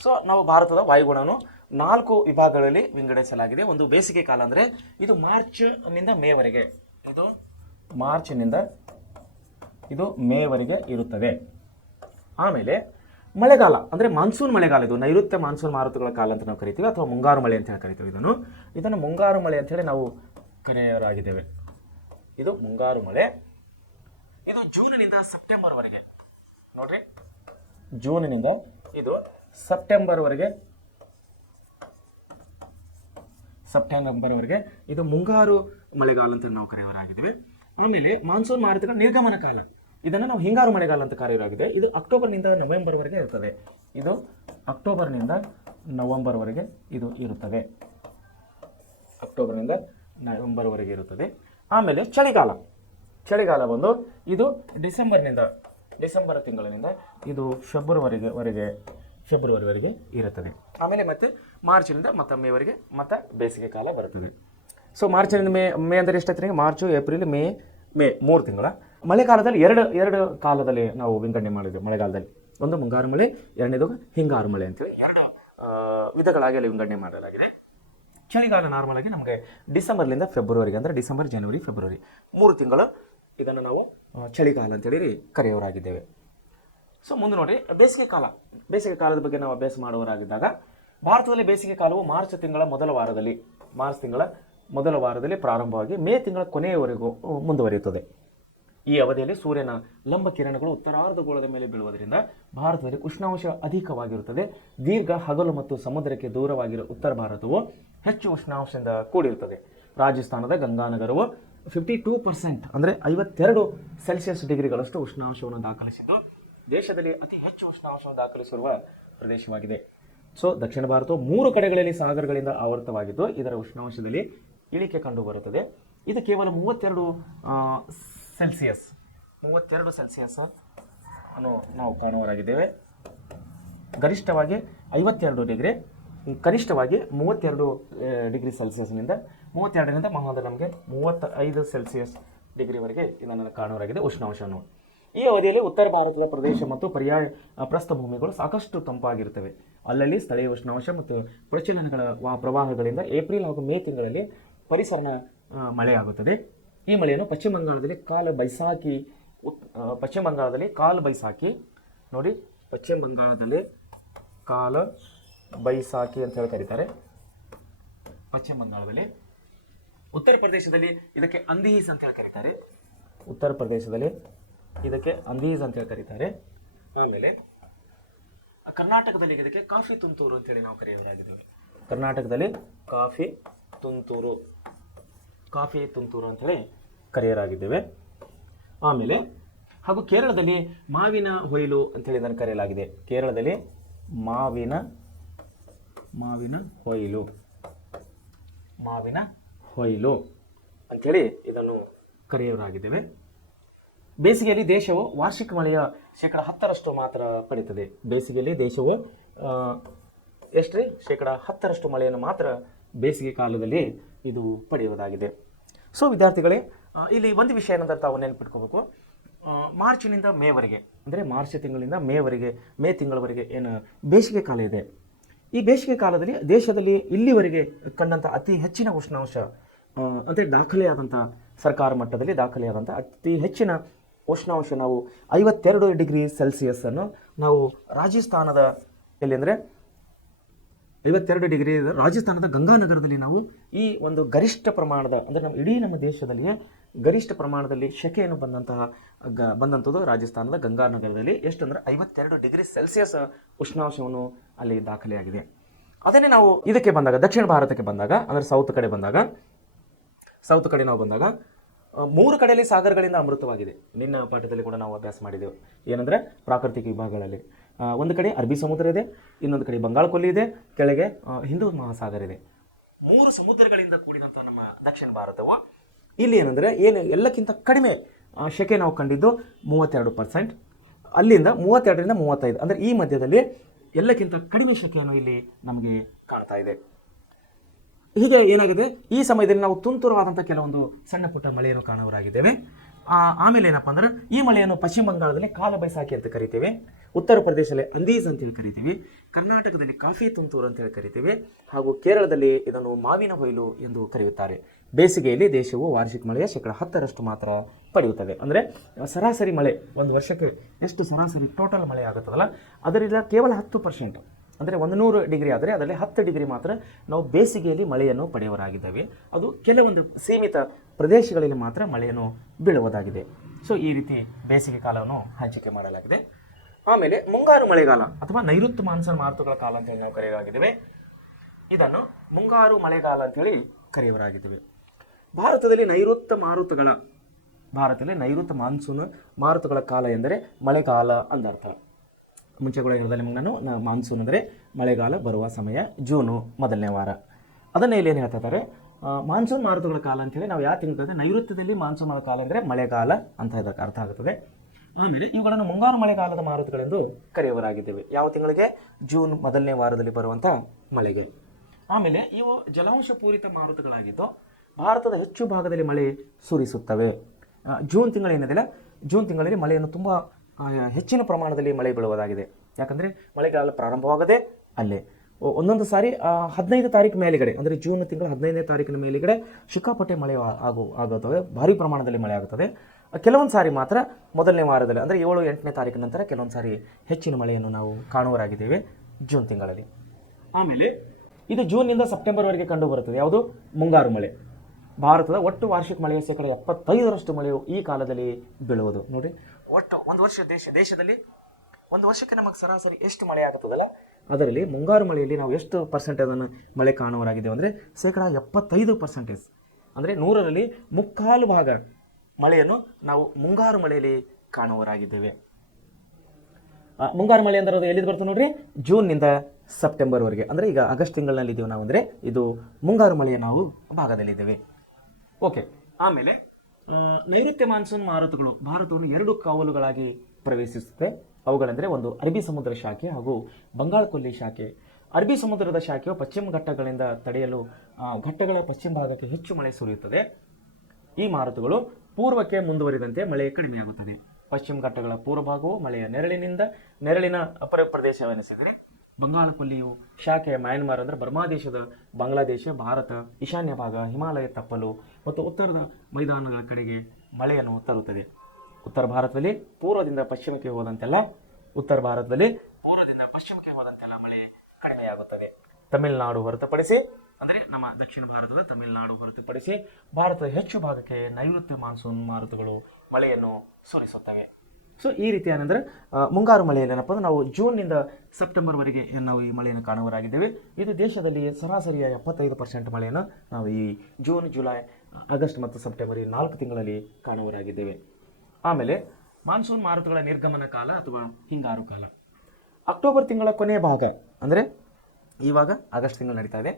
ಸೊ ನಾವು ಭಾರತದ ವಾಯುಗುಣವನ್ನು 4 ವಿಭಾಗಗಳಲ್ಲಿ ವಿಂಗಡಿಸಲಾಗಿದೆ. ಒಂದು ಬೇಸಿಗೆ ಕಾಲ ಅಂದರೆ ಇದು ಮಾರ್ಚ್ನಿಂದ ಮೇವರೆಗೆ ಇರುತ್ತದೆ. ಆಮೇಲೆ ಮಳೆಗಾಲ ಅಂದರೆ ಮಾನ್ಸೂನ್ ಮಳೆಗಾಲ, ಇದು ನೈಋತ್ಯ ಮಾನ್ಸೂನ್ ಮಾರುತಗಳ ಕಾಲ ಅಂತ ನಾವು ಕರಿತೀವಿ, ಅಥವಾ ಮುಂಗಾರು ಮಳೆ ಅಂತ ಹೇಳಿ ಕರಿತೀವಿ. ಇದನ್ನು ಮುಂಗಾರು ಮಳೆ ಅಂತ ಹೇಳಿ ನಾವು ಕರೆಯಲಾಗಿದ್ದೇವೆ. ಇದು ಮುಂಗಾರು ಮಳೆ. ಇದು ಜೂನಿನಿಂದ ಸೆಪ್ಟೆಂಬರ್ವರೆಗೆ ನೋಡ್ರಿ, ಜೂನಿನಿಂದ ಇದು ಸೆಪ್ಟೆಂಬರ್ವರೆಗೆ ಇದು ಮುಂಗಾರು ಮಳೆಗಾಲ ಅಂತ ನಾವು ಕರೆಯವರಾಗಿದ್ದೇವೆ. ಆಮೇಲೆ ಮಾನ್ಸೂನ್ ಮಾರುತಗಳ ನಿರ್ಗಮನ ಕಾಲ, ಇದನ್ನು ನಾವು ಹಿಂಗಾರು ಮಳೆಗಾಲ ಅಂತ ಕರೆಯಲಾಗಿದೆ. ಇದು ಅಕ್ಟೋಬರ್ನಿಂದ ನವೆಂಬರ್ವರೆಗೆ ಇರುತ್ತದೆ. ಇದು ಅಕ್ಟೋಬರ್ನಿಂದ ನವೆಂಬರ್ವರೆಗೆ ಇದು ಇರುತ್ತದೆ. ಅಕ್ಟೋಬರ್ನಿಂದ ನವೆಂಬರ್ವರೆಗೆ ಇರುತ್ತದೆ. ಆಮೇಲೆ ಚಳಿಗಾಲ ಬಂದು ಇದು ಡಿಸೆಂಬರ್ ತಿಂಗಳಿನಿಂದ ಇದು ಫೆಬ್ರವರಿವರೆಗೆ ಇರುತ್ತದೆ. ಆಮೇಲೆ ಮತ್ತೆ ಮಾರ್ಚ್ನಿಂದ ಮತ್ತು ಮೇವರೆಗೆ ಮತ್ತೆ ಬೇಸಿಗೆ ಕಾಲ ಬರುತ್ತದೆ. ಸೊ ಮಾರ್ಚ್ನಿಂದ ಮೇ ಅಂದರೆ ಎಷ್ಟಾಯ್ತು? ಮಾರ್ಚು, ಏಪ್ರಿಲ್, ಮೇ 3 ತಿಂಗಳ. ಮಳೆಗಾಲದಲ್ಲಿ ಎರಡು ಕಾಲದಲ್ಲಿ ನಾವು ವಿಂಗಡಣೆ ಮಾಡಿದ್ದೇವೆ. ಮಳೆಗಾಲದಲ್ಲಿ ಒಂದು ಮುಂಗಾರು ಮಳೆ, ಎರಡನೇದು ಹಿಂಗಾರು ಮಳೆ ಅಂತೇಳಿ 2 ವಿಧಗಳಾಗಿ ಅಲ್ಲಿ ವಿಂಗಡಣೆ ಮಾಡಲಾಗಿದೆ. ಚಳಿಗಾಲ ನಾರ್ಮಲ್ ಆಗಿ ನಮಗೆ ಡಿಸೆಂಬರ್ನಿಂದ ಫೆಬ್ರವರಿಗೆ, ಅಂದರೆ ಡಿಸೆಂಬರ್, ಜನವರಿ, ಫೆಬ್ರವರಿ 3 ತಿಂಗಳು ಇದನ್ನು ನಾವು ಚಳಿಗಾಲ ಅಂತೇಳಿ ಕರೆಯೋರಾಗಿದ್ದೇವೆ. ಸೊ ಮುಂದೆ ನೋಡಿ, ಬೇಸಿಗೆ ಕಾಲದ ಬಗ್ಗೆ ನಾವು ಅಭ್ಯಾಸ ಮಾಡುವವರಾಗಿದ್ದಾಗ, ಭಾರತದಲ್ಲಿ ಬೇಸಿಗೆ ಕಾಲವು ಮಾರ್ಚ್ ತಿಂಗಳ ಮೊದಲ ವಾರದಲ್ಲಿ ಪ್ರಾರಂಭವಾಗಿ ಮೇ ತಿಂಗಳ ಕೊನೆಯವರೆಗೂ ಮುಂದುವರಿಯುತ್ತದೆ. ಈ ಅವಧಿಯಲ್ಲಿ ಸೂರ್ಯನ ಲಂಬ ಕಿರಣಗಳು ಉತ್ತರಾರ್ಧಗೋಳದ ಮೇಲೆ ಬೀಳುವುದರಿಂದ ಭಾರತದಲ್ಲಿ ಉಷ್ಣಾಂಶ ಅಧಿಕವಾಗಿರುತ್ತದೆ. ದೀರ್ಘ ಹಗಲು ಮತ್ತು ಸಮುದ್ರಕ್ಕೆ ದೂರವಾಗಿರುವ ಉತ್ತರ ಭಾರತವು ಹೆಚ್ಚು ಉಷ್ಣಾಂಶದಿಂದ ಕೂಡಿರುತ್ತದೆ. ರಾಜಸ್ಥಾನದ ಗಂಗಾನಗರವು 52% ಅಂದರೆ 52 ಸೆಲ್ಸಿಯಸ್ ಡಿಗ್ರಿಗಳಷ್ಟು ಉಷ್ಣಾಂಶವನ್ನು ದಾಖಲಿಸಿದ್ದು ದೇಶದಲ್ಲಿ ಅತಿ ಹೆಚ್ಚು ಉಷ್ಣಾಂಶವನ್ನು ದಾಖಲಿಸಿರುವ ಪ್ರದೇಶವಾಗಿದೆ. ಸೊ ದಕ್ಷಿಣ ಭಾರತವು 3 ಕಡೆಗಳಲ್ಲಿ ಸಾಗರಗಳಿಂದ ಆವೃತವಾಗಿದ್ದು ಇದರ ಉಷ್ಣಾಂಶದಲ್ಲಿ ಇಳಿಕೆ ಕಂಡುಬರುತ್ತದೆ. ಇದು ಕೇವಲ 32 ಸೆಲ್ಸಿಯಸ್ ಅನ್ನು ನಾವು ಕಾಣುವರಾಗಿದ್ದೇವೆ. ಗರಿಷ್ಠವಾಗಿ 52 ಡಿಗ್ರಿ, ಕನಿಷ್ಠವಾಗಿ 32 ಡಿಗ್ರಿ ಸೆಲ್ಸಿಯಸ್ನಿಂದ 32ರಿಂದ ನಮಗೆ 35 ಸೆಲ್ಸಿಯಸ್ ಡಿಗ್ರಿವರೆಗೆ ಇದನ್ನು ಕಾಣುವರಾಗಿದೆ ಉಷ್ಣಾಂಶವನ್ನು. ಈ ಅವಧಿಯಲ್ಲಿ ಉತ್ತರ ಭಾರತದ ಪ್ರದೇಶ ಮತ್ತು ಪರ್ಯಾಯ ಪ್ರಸ್ಥಭೂಮಿಗಳು ಸಾಕಷ್ಟು ತಂಪಾಗಿರುತ್ತವೆ. ಅಲ್ಲಲ್ಲಿ ಸ್ಥಳೀಯ ಉಷ್ಣಾಂಶ ಮತ್ತು ಪ್ರಚಲನಗಳ ಪ್ರವಾಹಗಳಿಂದ ಏಪ್ರಿಲ್ ಹಾಗೂ ಮೇ ತಿಂಗಳಲ್ಲಿ ಪರಿಸರ ಮಳೆಯಾಗುತ್ತದೆ. ಈ ಮಳೆಯನ್ನು ಪಶ್ಚಿಮ ಬಂಗಾಳದಲ್ಲಿ ಕಾಲ ಬೈಸಾಖಿ ನೋಡಿ, ಪಶ್ಚಿಮ ಬಂಗಾಳದಲ್ಲಿ ಕಾಲ ಬೈಸಾಖಿ ಅಂತ ಹೇಳಿ ಕರೀತಾರೆ. ಪಶ್ಚಿಮ ಬಂಗಾಳದಲ್ಲಿ, ಉತ್ತರ ಪ್ರದೇಶದಲ್ಲಿ ಇದಕ್ಕೆ ಅಂದೀಸ್ ಅಂತ ಹೇಳಿ ಕರೀತಾರೆ. ಉತ್ತರ ಪ್ರದೇಶದಲ್ಲಿ ಇದಕ್ಕೆ ಅಂದೀಸ್ ಅಂತ ಹೇಳಿ ಕರೀತಾರೆ. ಆಮೇಲೆ ಕರ್ನಾಟಕದಲ್ಲಿ ಇದಕ್ಕೆ ಕಾಫಿ ತುಂತೂರು ಅಂತೇಳಿ ನಾವು ಕರೆಯೋರಾಗಿದ್ದೇವೆ. ಕರ್ನಾಟಕದಲ್ಲಿ ಕಾಫಿ ತುಂತೂರು ಅಂತೇಳಿ ಕರೆಯಲಾಗಿದ್ದೇವೆ. ಆಮೇಲೆ ಹಾಗೂ ಕೇರಳದಲ್ಲಿ ಮಾವಿನ ಹೊಯ್ಲು ಅಂತೇಳಿ ಇದನ್ನು ಕರೆಯಲಾಗಿದೆ. ಕೇರಳದಲ್ಲಿ ಮಾವಿನ ಹೊಯ್ಲು ಅಂಥೇಳಿ ಇದನ್ನು ಕರೆಯೋರಾಗಿದ್ದೇವೆ. ಬೇಸಿಗೆಯಲ್ಲಿ ದೇಶವು ವಾರ್ಷಿಕ ಮಳೆಯ 10% ಮಾತ್ರ ಪಡೆಯುತ್ತದೆ. ಬೇಸಿಗೆಯಲ್ಲಿ ದೇಶವು ಎಷ್ಟ್ರಿ 10% ಮಳೆಯನ್ನು ಮಾತ್ರ ಬೇಸಿಗೆ ಕಾಲದಲ್ಲಿ ಇದು ಪಡೆಯುವುದಾಗಿದೆ. ಸೊ ವಿದ್ಯಾರ್ಥಿಗಳೇ, ಇಲ್ಲಿ ಒಂದು ವಿಷಯ ಏನಂದ್ರೆ ತಾವು ನೆನಪಿಟ್ಕೋಬೇಕು. ಮಾರ್ಚ್ನಿಂದ ಮೇವರೆಗೆ, ಅಂದರೆ ಮಾರ್ಚ್ ತಿಂಗಳಿಂದ ಮೇ ತಿಂಗಳವರೆಗೆ ಏನು ಬೇಸಿಗೆ ಕಾಲ ಇದೆ. ಈ ಬೇಸಿಗೆ ಕಾಲದಲ್ಲಿ ದೇಶದಲ್ಲಿ ಇಲ್ಲಿವರೆಗೆ ಕಂಡಂಥ ಅತಿ ಹೆಚ್ಚಿನ ಉಷ್ಣಾಂಶ, ಅಂದರೆ ಸರ್ಕಾರ ಮಟ್ಟದಲ್ಲಿ ದಾಖಲೆಯಾದಂಥ ಅತಿ ಹೆಚ್ಚಿನ ಉಷ್ಣಾಂಶ ನಾವು 52 ಡಿಗ್ರಿ ಸೆಲ್ಸಿಯಸ್ ಅನ್ನು ನಾವು ರಾಜಸ್ಥಾನದ 52 ಡಿಗ್ರಿ ರಾಜಸ್ಥಾನದ ಗಂಗಾನಗರದಲ್ಲಿ ನಾವು ಈ ಒಂದು ಗರಿಷ್ಠ ಪ್ರಮಾಣದ, ಅಂದರೆ ನಮ್ಮ ದೇಶದಲ್ಲಿಯೇ ಗರಿಷ್ಠ ಪ್ರಮಾಣದಲ್ಲಿ ಶೆಕೆಯನ್ನು ಬಂದಂಥದ್ದು ರಾಜಸ್ಥಾನದ ಗಂಗಾನಗರದಲ್ಲಿ. ಎಷ್ಟಂದ್ರೆ 52 ಡಿಗ್ರಿ ಸೆಲ್ಸಿಯಸ್ ಉಷ್ಣಾಂಶವನ್ನು ಅಲ್ಲಿ ದಾಖಲೆಯಾಗಿದೆ. ಅದನ್ನೇ ನಾವು ಇದಕ್ಕೆ ಬಂದಾಗ, ದಕ್ಷಿಣ ಭಾರತಕ್ಕೆ ಬಂದಾಗ, ಅಂದರೆ ಸೌತ್ ಕಡೆ ನಾವು ಬಂದಾಗ 3 ಕಡೆಯಲ್ಲಿ ಸಾಗರಗಳಿಂದ ಅಮೃತವಾಗಿದೆ. ನಿನ್ನ ಪಾಠದಲ್ಲಿ ಕೂಡ ನಾವು ಅಭ್ಯಾಸ ಮಾಡಿದೆವು. ಏನಂದರೆ ಪ್ರಾಕೃತಿಕ ವಿಭಾಗಗಳಲ್ಲಿ ಒಂದು ಕಡೆ ಅರಬ್ಬಿ ಸಮುದ್ರ ಇದೆ, ಇನ್ನೊಂದು ಕಡೆ ಬಂಗಾಳ ಕೊಲ್ಲಿ ಇದೆ, ಕೆಳಗೆ ಹಿಂದೂ ಮಹಾಸಾಗರ ಇದೆ. 3 ಸಮುದ್ರಗಳಿಂದ ಕೂಡಿದಂಥ ನಮ್ಮ ದಕ್ಷಿಣ ಭಾರತವು ಇಲ್ಲಿ ಏನಂದರೆ ಎಲ್ಲಕ್ಕಿಂತ ಕಡಿಮೆ ಶೆಕೆ ನಾವು ಕಂಡಿದ್ದು 32%. ಅಲ್ಲಿಂದ 32ರಿಂದ 35, ಅಂದರೆ ಈ ಮಧ್ಯದಲ್ಲಿ ಎಲ್ಲಕ್ಕಿಂತ ಕಡಿಮೆ ಶೆಕೆಯನ್ನು ಇಲ್ಲಿ ನಮಗೆ ಕಾಣ್ತಾ ಇದೆ. ಹೀಗೆ ಏನಾಗಿದೆ, ಈ ಸಮಯದಲ್ಲಿ ನಾವು ತುಂತುರವಾದಂಥ ಕೆಲವೊಂದು ಸಣ್ಣ ಪುಟ್ಟ ಮಳೆಯನ್ನು ಕಾಣುವರಾಗಿದ್ದೇವೆ. ಆಮೇಲೆ ಏನಪ್ಪ ಅಂದ್ರೆ, ಈ ಮಳೆಯನ್ನು ಪಶ್ಚಿಮ ಬಂಗಾಳದಲ್ಲಿ ಕಾಲ ಬೈಸಾಖಿ ಅಂತ ಕರಿತೇವೆ, ಉತ್ತರ ಪ್ರದೇಶದಲ್ಲಿ ಅಂದೀಸ್ ಅಂತೇಳಿ ಕರಿತೀವಿ, ಕರ್ನಾಟಕದಲ್ಲಿ ಕಾಫಿ ತುಂತೂರು ಅಂತೇಳಿ ಕರಿತೇವೆ, ಹಾಗೂ ಕೇರಳದಲ್ಲಿ ಇದನ್ನು ಮಾವಿನ ಹೊಯ್ಲು ಎಂದು ಕರೆಯುತ್ತಾರೆ. ಬೇಸಿಗೆಯಲ್ಲಿ ದೇಶವು ವಾರ್ಷಿಕ ಮಳೆಯ 10% ಮಾತ್ರ ಪಡೆಯುತ್ತದೆ. ಅಂದರೆ ಸರಾಸರಿ ಮಳೆ ಒಂದು ವರ್ಷಕ್ಕೆ ಎಷ್ಟು ಸರಾಸರಿ ಟೋಟಲ್ ಮಳೆ ಆಗುತ್ತದಲ್ಲ ಅದರಿಂದ ಕೇವಲ 10%, ಅಂದರೆ 100 ಡಿಗ್ರಿ ಆದರೆ ಅದರಲ್ಲಿ 10 ಡಿಗ್ರಿ ಮಾತ್ರ ನಾವು ಬೇಸಿಗೆಯಲ್ಲಿ ಮಳೆಯನ್ನು ಪಡೆಯುವರಾಗಿದ್ದೇವೆ. ಅದು ಕೆಲವೊಂದು ಸೀಮಿತ ಪ್ರದೇಶಗಳಲ್ಲಿ ಮಾತ್ರ ಮಳೆಯನ್ನು ಬೀಳುವುದಾಗಿದೆ. ಸೊ ಈ ರೀತಿ ಬೇಸಿಗೆ ಕಾಲವನ್ನು ಹಂಚಿಕೆ ಮಾಡಲಾಗಿದೆ. ಆಮೇಲೆ ಮುಂಗಾರು ಮಳೆಗಾಲ ಅಥವಾ ನೈಋತ್ಯ ಮಾನ್ಸೂನ್ ಮಾರುತಗಳ ಕಾಲ ಅಂತೇಳಿ ನಾವು ಕರೆಯಲಾಗಿದ್ದೇವೆ. ಇದನ್ನು ಮುಂಗಾರು ಮಳೆಗಾಲ ಅಂತೇಳಿ ಕರೆಯುವರಾಗಿದ್ದೇವೆ. ಭಾರತದಲ್ಲಿ ನೈಋತ್ಯ ಮಾನ್ಸೂನ್ ಮಾರುತಗಳ ಕಾಲ ಎಂದರೆ ಮಳೆಗಾಲ ಅಂದರ್ಥ. ಮುಂಚೆ ಕೂಡ ಹೇಳಿದ ನಿಮಗೆ ನಾನು ಮಾನ್ಸೂನ್ ಅಂದರೆ ಮಳೆಗಾಲ ಬರುವ ಸಮಯ ಜೂನು ಮೊದಲನೇ ವಾರ. ಅದನ್ನೇ ಇಲ್ಲಿ ಏನು ಹೇಳ್ತಾ ಇದ್ದಾರೆ, ಮಾನ್ಸೂನ್ ಮಾರುತಗಳ ಕಾಲ ಅಂತೇಳಿ ನಾವು ಯಾವ ತಿಂಗಳು ನೈಋತ್ಯದಲ್ಲಿ ಮಾನ್ಸೂನ್ ಕಾಲ ಅಂದರೆ ಮಳೆಗಾಲ ಅಂತ ಇದಕ್ಕೆ ಅರ್ಥ ಆಗುತ್ತದೆ. ಆಮೇಲೆ ಇವುಗಳನ್ನು ಮುಂಗಾರು ಮಳೆಗಾಲದ ಮಾರುತಗಳೆಂದು ಕರೆಯುವರಾಗಿದ್ದೇವೆ. ಯಾವ ತಿಂಗಳಿಗೆ? ಜೂನ್ ಮೊದಲನೇ ವಾರದಲ್ಲಿ ಬರುವಂಥ ಮಳೆಗೆ. ಆಮೇಲೆ ಇವು ಜಲಾಂಶ ಪೂರಿತ ಮಾರುತಗಳಾಗಿದ್ದು ಭಾರತದ ಹೆಚ್ಚು ಭಾಗದಲ್ಲಿ ಮಳೆ ಸುರಿಸುತ್ತವೆ. ಜೂನ್ ತಿಂಗಳೇನಿದೆಯಲ್ಲ, ಜೂನ್ ತಿಂಗಳಲ್ಲಿ ಮಳೆಯನ್ನು ತುಂಬ ಹೆಚ್ಚಿನ ಪ್ರಮಾಣದಲ್ಲಿ ಮಳೆ ಬೀಳುವುದಾಗಿದೆ. ಯಾಕಂದರೆ ಮಳೆಗಾಲ ಪ್ರಾರಂಭವಾಗದೆ ಅಲ್ಲೇ ಒಂದೊಂದು ಸಾರಿ 15 ತಾರೀಕು ಮೇಲೆಗಡೆ, ಅಂದರೆ ಜೂನ್ ತಿಂಗಳ 15ನೇ ತಾರೀಕಿನ ಮೇಲೆಗಡೆ ಸಿಕ್ಕಾಪಟ್ಟೆ ಮಳೆ ಆಗುತ್ತವೆ, ಭಾರಿ ಪ್ರಮಾಣದಲ್ಲಿ ಮಳೆ ಆಗುತ್ತದೆ. ಕೆಲವೊಂದು ಸಾರಿ ಮಾತ್ರ ಮೊದಲನೇ ವಾರದಲ್ಲಿ, ಅಂದರೆ 7-8ನೇ ತಾರೀಕಿನ ನಂತರ ಕೆಲವೊಂದು ಸಾರಿ ಹೆಚ್ಚಿನ ಮಳೆಯನ್ನು ನಾವು ಕಾಣುವರಾಗಿದ್ದೇವೆ ಜೂನ್ ತಿಂಗಳಲ್ಲಿ. ಆಮೇಲೆ ಇದು ಜೂನ್ನಿಂದ ಸೆಪ್ಟೆಂಬರ್ವರೆಗೆ ಕಂಡು ಬರುತ್ತದೆ. ಯಾವುದು? ಮುಂಗಾರು ಮಳೆ. ಭಾರತದ ಒಟ್ಟು ವಾರ್ಷಿಕ ಮಳೆಯ ಶೇಕಡ 75ರಷ್ಟು ಮಳೆಯು ಈ ಕಾಲದಲ್ಲಿ ಬೀಳುವುದು. ನೋಡಿರಿ, ಒಟ್ಟು ಒಂದು ವರ್ಷ ದೇಶದಲ್ಲಿ ಒಂದು ವರ್ಷಕ್ಕೆ ನಮಗೆ ಸರಾಸರಿ ಎಷ್ಟು ಮಳೆ ಆಗುತ್ತದಲ್ಲ ಅದರಲ್ಲಿ ಮುಂಗಾರು ಮಳೆಯಲ್ಲಿ ನಾವು ಎಷ್ಟು ಪರ್ಸೆಂಟೇಜನ್ನು ಮಳೆ ಕಾಣುವರಾಗಿದ್ದೇವೆ ಅಂದರೆ ಶೇಕಡ 75%. ಅಂದರೆ 100ರಲ್ಲಿ 3/4 ಭಾಗ ಮಳೆಯನ್ನು ನಾವು ಮುಂಗಾರು ಮಳೆಯಲ್ಲಿ ಕಾಣುವರಾಗಿದ್ದೇವೆ. ಮುಂಗಾರು ಮಳೆ ಅಂದರೆ ಎಲ್ಲಿದ್ದು ಬರ್ತದೆ ನೋಡ್ರಿ, ಜೂನ್ನಿಂದ ಸೆಪ್ಟೆಂಬರ್ವರೆಗೆ. ಅಂದರೆ ಈಗ ಆಗಸ್ಟ್ ತಿಂಗಳಿನಲ್ಲಿ ಇದ್ದೀವಿ ನಾವು, ಅಂದರೆ ಇದು ಮುಂಗಾರು ಮಳೆಯ ನಾವು ಭಾಗದಲ್ಲಿದ್ದೇವೆ. ಓಕೆ. ಆಮೇಲೆ ನೈಋತ್ಯ ಮಾನ್ಸೂನ್ ಮಾರುತಗಳು ಭಾರತವನ್ನು 2 ಕವಲುಗಳಾಗಿ ಪ್ರವೇಶಿಸುತ್ತೆ. ಅವುಗಳೆಂದರೆ ಒಂದು ಅರಬ್ಬಿ ಸಮುದ್ರ ಶಾಖೆ ಹಾಗೂ ಬಂಗಾಳ ಕೊಲ್ಲಿ ಶಾಖೆ. ಅರಬ್ಬಿ ಸಮುದ್ರದ ಶಾಖೆಯು ಪಶ್ಚಿಮ ಘಟ್ಟಗಳಿಂದ ತಡೆಯಲು ಘಟ್ಟಗಳ ಪಶ್ಚಿಮ ಭಾಗಕ್ಕೆ ಹೆಚ್ಚು ಮಳೆ ಸುರಿಯುತ್ತದೆ. ಈ ಮಾರುತಗಳು ಪೂರ್ವಕ್ಕೆ ಮುಂದುವರಿದಂತೆ ಮಳೆ ಕಡಿಮೆಯಾಗುತ್ತದೆ. ಪಶ್ಚಿಮ ಘಟ್ಟಗಳ ಪೂರ್ವ ಭಾಗವು ಮಳೆಯ ನೆರಳಿನ ಅಪರ ಪ್ರದೇಶವೆನಿಸಿದರೆ, ಬಂಗಾಳ ಕೊಲ್ಲಿಯು ಶಾಖೆಯ ಮ್ಯಾನ್ಮಾರ್ ಅಂದರೆ ಬರ್ಮಾ ದೇಶದ ಬಾಂಗ್ಲಾದೇಶ, ಭಾರತ, ಈಶಾನ್ಯ ಭಾಗ, ಹಿಮಾಲಯ ತಪ್ಪಲು ಮತ್ತು ಉತ್ತರದ ಮೈದಾನಗಳ ಕಡೆಗೆ ಮಳೆಯನ್ನು ತರುತ್ತದೆ. ಉತ್ತರ ಭಾರತದಲ್ಲಿ ಪೂರ್ವದಿಂದ ಪಶ್ಚಿಮಕ್ಕೆ ಹೋದಂತೆಲ್ಲ ಮಳೆ ಕಡಿಮೆಯಾಗುತ್ತದೆ. ತಮಿಳುನಾಡು ಹೊರತುಪಡಿಸಿ, ಅಂದರೆ ನಮ್ಮ ದಕ್ಷಿಣ ಭಾರತದ ತಮಿಳುನಾಡು ಹೊರತುಪಡಿಸಿ ಭಾರತದ ಹೆಚ್ಚು ಭಾಗಕ್ಕೆ ನೈಋತ್ಯ ಮಾನ್ಸೂನ್ ಮಾರುತಗಳು ಮಳೆಯನ್ನು ಸುರಿಸುತ್ತವೆ. ಸೊ ಈ ರೀತಿ ಏನಂದರೆ ಮುಂಗಾರು ಮಳೆಯಲ್ಲಿ ಏನಪ್ಪ ಅಂದ್ರೆ ನಾವು ಜೂನ್ನಿಂದ ಸೆಪ್ಟೆಂಬರ್ವರೆಗೆ ನಾವು ಈ ಮಳೆಯನ್ನು ಕಾಣುವರಾಗಿದ್ದೇವೆ. ಇದು ದೇಶದಲ್ಲಿ ಸರಾಸರಿಯ 75% ಮಳೆಯನ್ನು ನಾವು ಈ ಜೂನ್, ಜುಲೈ, ಆಗಸ್ಟ್ ಮತ್ತು ಸೆಪ್ಟೆಂಬರ್ ಈ 4 ತಿಂಗಳಲ್ಲಿ ಕಾಣುವರಾಗಿದ್ದೇವೆ. ಆಮೇಲೆ ಮಾನ್ಸೂನ್ ಮಾರುತಗಳ ನಿರ್ಗಮನ ಕಾಲ ಅಥವಾ ಹಿಂಗಾರು ಕಾಲ. ಅಕ್ಟೋಬರ್ ತಿಂಗಳ ಕೊನೆಯ ಭಾಗ, ಅಂದರೆ ಇವಾಗ ಆಗಸ್ಟ್ ತಿಂಗಳು ನಡೀತಾ ಇದೆ,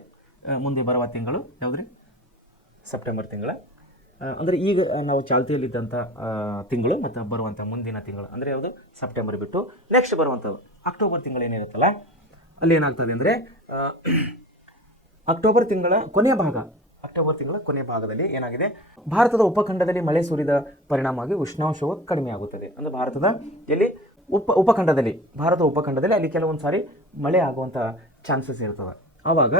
ಮುಂದೆ ಬರುವ ತಿಂಗಳು ಯಾವುದ್ರಿ? ಸೆಪ್ಟೆಂಬರ್ ತಿಂಗಳ. ಅಂದರೆ ಈಗ ನಾವು ಚಾಲ್ತಿಯಲ್ಲಿದ್ದಂಥ ತಿಂಗಳು ಮತ್ತು ಬರುವಂಥ ಮುಂದಿನ ತಿಂಗಳು ಅಂದರೆ ಯಾವುದು? ಸೆಪ್ಟೆಂಬರ್ ಬಿಟ್ಟು ನೆಕ್ಸ್ಟ್ ಬರುವಂಥದ್ದು ಅಕ್ಟೋಬರ್ ತಿಂಗಳು ಏನಿರುತ್ತಲ್ಲ ಅಲ್ಲಿ ಏನಾಗ್ತದೆ ಅಂದರೆ ಅಕ್ಟೋಬರ್ ತಿಂಗಳ ಕೊನೆಯ ಭಾಗದಲ್ಲಿ ಏನಾಗಿದೆ, ಭಾರತದ ಉಪಖಂಡದಲ್ಲಿ ಮಳೆ ಸುರಿದ ಪರಿಣಾಮವಾಗಿ ಉಷ್ಣಾಂಶವು ಕಡಿಮೆ ಆಗುತ್ತದೆ. ಅಂದರೆ ಭಾರತದ ಉಪಖಂಡದಲ್ಲಿ ಅಲ್ಲಿ ಕೆಲವೊಂದು ಸಾರಿ ಮಳೆ ಆಗುವಂಥ ಚಾನ್ಸಸ್ ಇರ್ತದೆ. ಆವಾಗ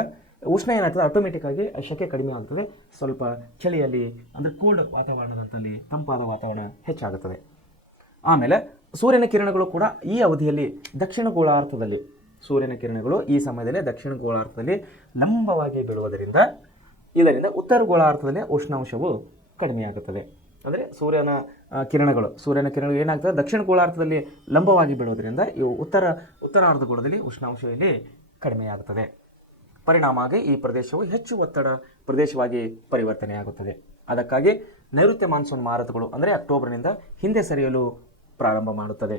ಉಷ್ಣ ಏನಾಗ್ತದೆ, ಆಟೋಮೆಟಿಕ್ ಆಗಿ ಶೆಕೆ ಕಡಿಮೆ ಆಗ್ತದೆ. ಸ್ವಲ್ಪ ಚಳಿಯಲ್ಲಿ ಅಂದರೆ ಕೋಲ್ಡ್ ವಾತಾವರಣದಂತಲ್ಲಿ ತಂಪಾದ ವಾತಾವರಣ ಹೆಚ್ಚಾಗುತ್ತದೆ. ಆಮೇಲೆ ಸೂರ್ಯನ ಕಿರಣಗಳು ಕೂಡ ಈ ಅವಧಿಯಲ್ಲಿ ಸೂರ್ಯನ ಕಿರಣಗಳು ಈ ಸಮಯದಲ್ಲಿ ದಕ್ಷಿಣ ಗೋಳಾರ್ಧದಲ್ಲಿ ಲಂಬವಾಗಿ ಬೀಳುವುದರಿಂದ ಇದರಿಂದ ಉತ್ತರ ಗೋಳಾರ್ಧದಲ್ಲಿ ಉಷ್ಣಾಂಶವು ಕಡಿಮೆಯಾಗುತ್ತದೆ. ಅಂದರೆ ಸೂರ್ಯನ ಕಿರಣಗಳು ಏನಾಗ್ತದೆ, ದಕ್ಷಿಣ ಗೋಳಾರ್ಧದಲ್ಲಿ ಲಂಬವಾಗಿ ಬೀಳುವುದರಿಂದ ಇವು ಉತ್ತರಾರ್ಧಗೋಳದಲ್ಲಿ ಉಷ್ಣಾಂಶ ಇಲ್ಲಿ ಕಡಿಮೆಯಾಗುತ್ತದೆ. ಪರಿಣಾಮವಾಗಿ ಈ ಪ್ರದೇಶವು ಹೆಚ್ಚು ಒತ್ತಡ ಪ್ರದೇಶವಾಗಿ ಪರಿವರ್ತನೆಯಾಗುತ್ತದೆ. ಅದಕ್ಕಾಗಿ ನೈಋತ್ಯ ಮಾನ್ಸೂನ್ ಮಾರುತಗಳು ಅಂದರೆ ಅಕ್ಟೋಬರ್ನಿಂದ ಹಿಂದೆ ಸರಿಯಲು ಪ್ರಾರಂಭ ಮಾಡುತ್ತದೆ.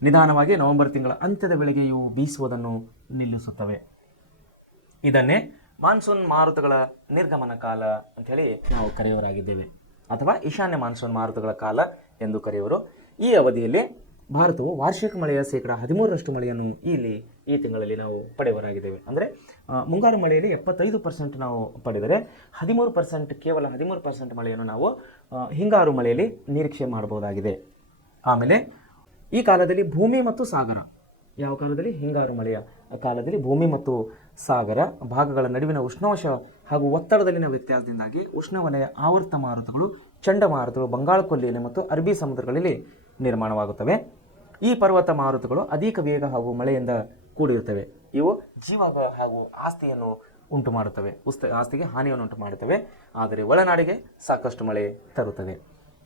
ನಿಧಾನವಾಗಿ ನವೆಂಬರ್ ತಿಂಗಳ ಅಂತ್ಯದ ವೇಳೆಗೆ ಇವು ಬೀಸುವುದನ್ನು ನಿಲ್ಲಿಸುತ್ತವೆ. ಇದನ್ನೇ ಮಾನ್ಸೂನ್ ಮಾರುತಗಳ ನಿರ್ಗಮನ ಕಾಲ ಅಂಥೇಳಿ ನಾವು ಕರೆಯುವರಾಗಿದ್ದೇವೆ, ಅಥವಾ ಈಶಾನ್ಯ ಮಾನ್ಸೂನ್ ಮಾರುತಗಳ ಕಾಲ ಎಂದು ಕರೆಯುವರು. ಈ ಅವಧಿಯಲ್ಲಿ ಭಾರತವು ವಾರ್ಷಿಕ ಮಳೆಯ ಶೇಕಡ 13ರಷ್ಟು ಮಳೆಯನ್ನು ಈ ತಿಂಗಳಲ್ಲಿ ನಾವು ಪಡೆಯುವರಾಗಿದ್ದೇವೆ. ಅಂದರೆ ಮುಂಗಾರು ಮಳೆಯಲ್ಲಿ 75% ನಾವು ಪಡೆದರೆ ಕೇವಲ 13% ಮಳೆಯನ್ನು ನಾವು ಹಿಂಗಾರು ಮಳೆಯಲ್ಲಿ ನಿರೀಕ್ಷೆ ಮಾಡಬಹುದಾಗಿದೆ. ಆಮೇಲೆ ಈ ಕಾಲದಲ್ಲಿ ಭೂಮಿ ಮತ್ತು ಸಾಗರ, ಯಾವ ಕಾಲದಲ್ಲಿ? ಹಿಂಗಾರು ಮಳೆಯ ಕಾಲದಲ್ಲಿ ಭೂಮಿ ಮತ್ತು ಸಾಗರ ಭಾಗಗಳ ನಡುವಿನ ಉಷ್ಣಾಂಶ ಹಾಗೂ ಒತ್ತಡದಲ್ಲಿನ ವ್ಯತ್ಯಾಸದಿಂದಾಗಿ ಉಷ್ಣವಲಯ ಆವರ್ತ ಮಾರುತಗಳು ಚಂಡಮಾರುತಗಳು ಬಂಗಾಳ ಕೊಲ್ಲಿಯಲ್ಲಿ ಮತ್ತು ಅರಬ್ಬಿ ಸಮುದ್ರಗಳಲ್ಲಿ ನಿರ್ಮಾಣವಾಗುತ್ತವೆ. ಈ ಪರ್ವತ ಮಾರುತಗಳು ಅಧಿಕ ವೇಗ ಹಾಗೂ ಮಳೆಯಿಂದ ಕೂಡಿರುತ್ತವೆ. ಇವು ಜೀವ ಹಾಗೂ ಆಸ್ತಿಯನ್ನು ಉಂಟು ಮಾಡುತ್ತವೆ, ಆಸ್ತಿಗೆ ಹಾನಿಯನ್ನು ಉಂಟು ಮಾಡುತ್ತವೆ, ಆದರೆ ಒಳನಾಡಿಗೆ ಸಾಕಷ್ಟು ಮಳೆ ತರುತ್ತದೆ.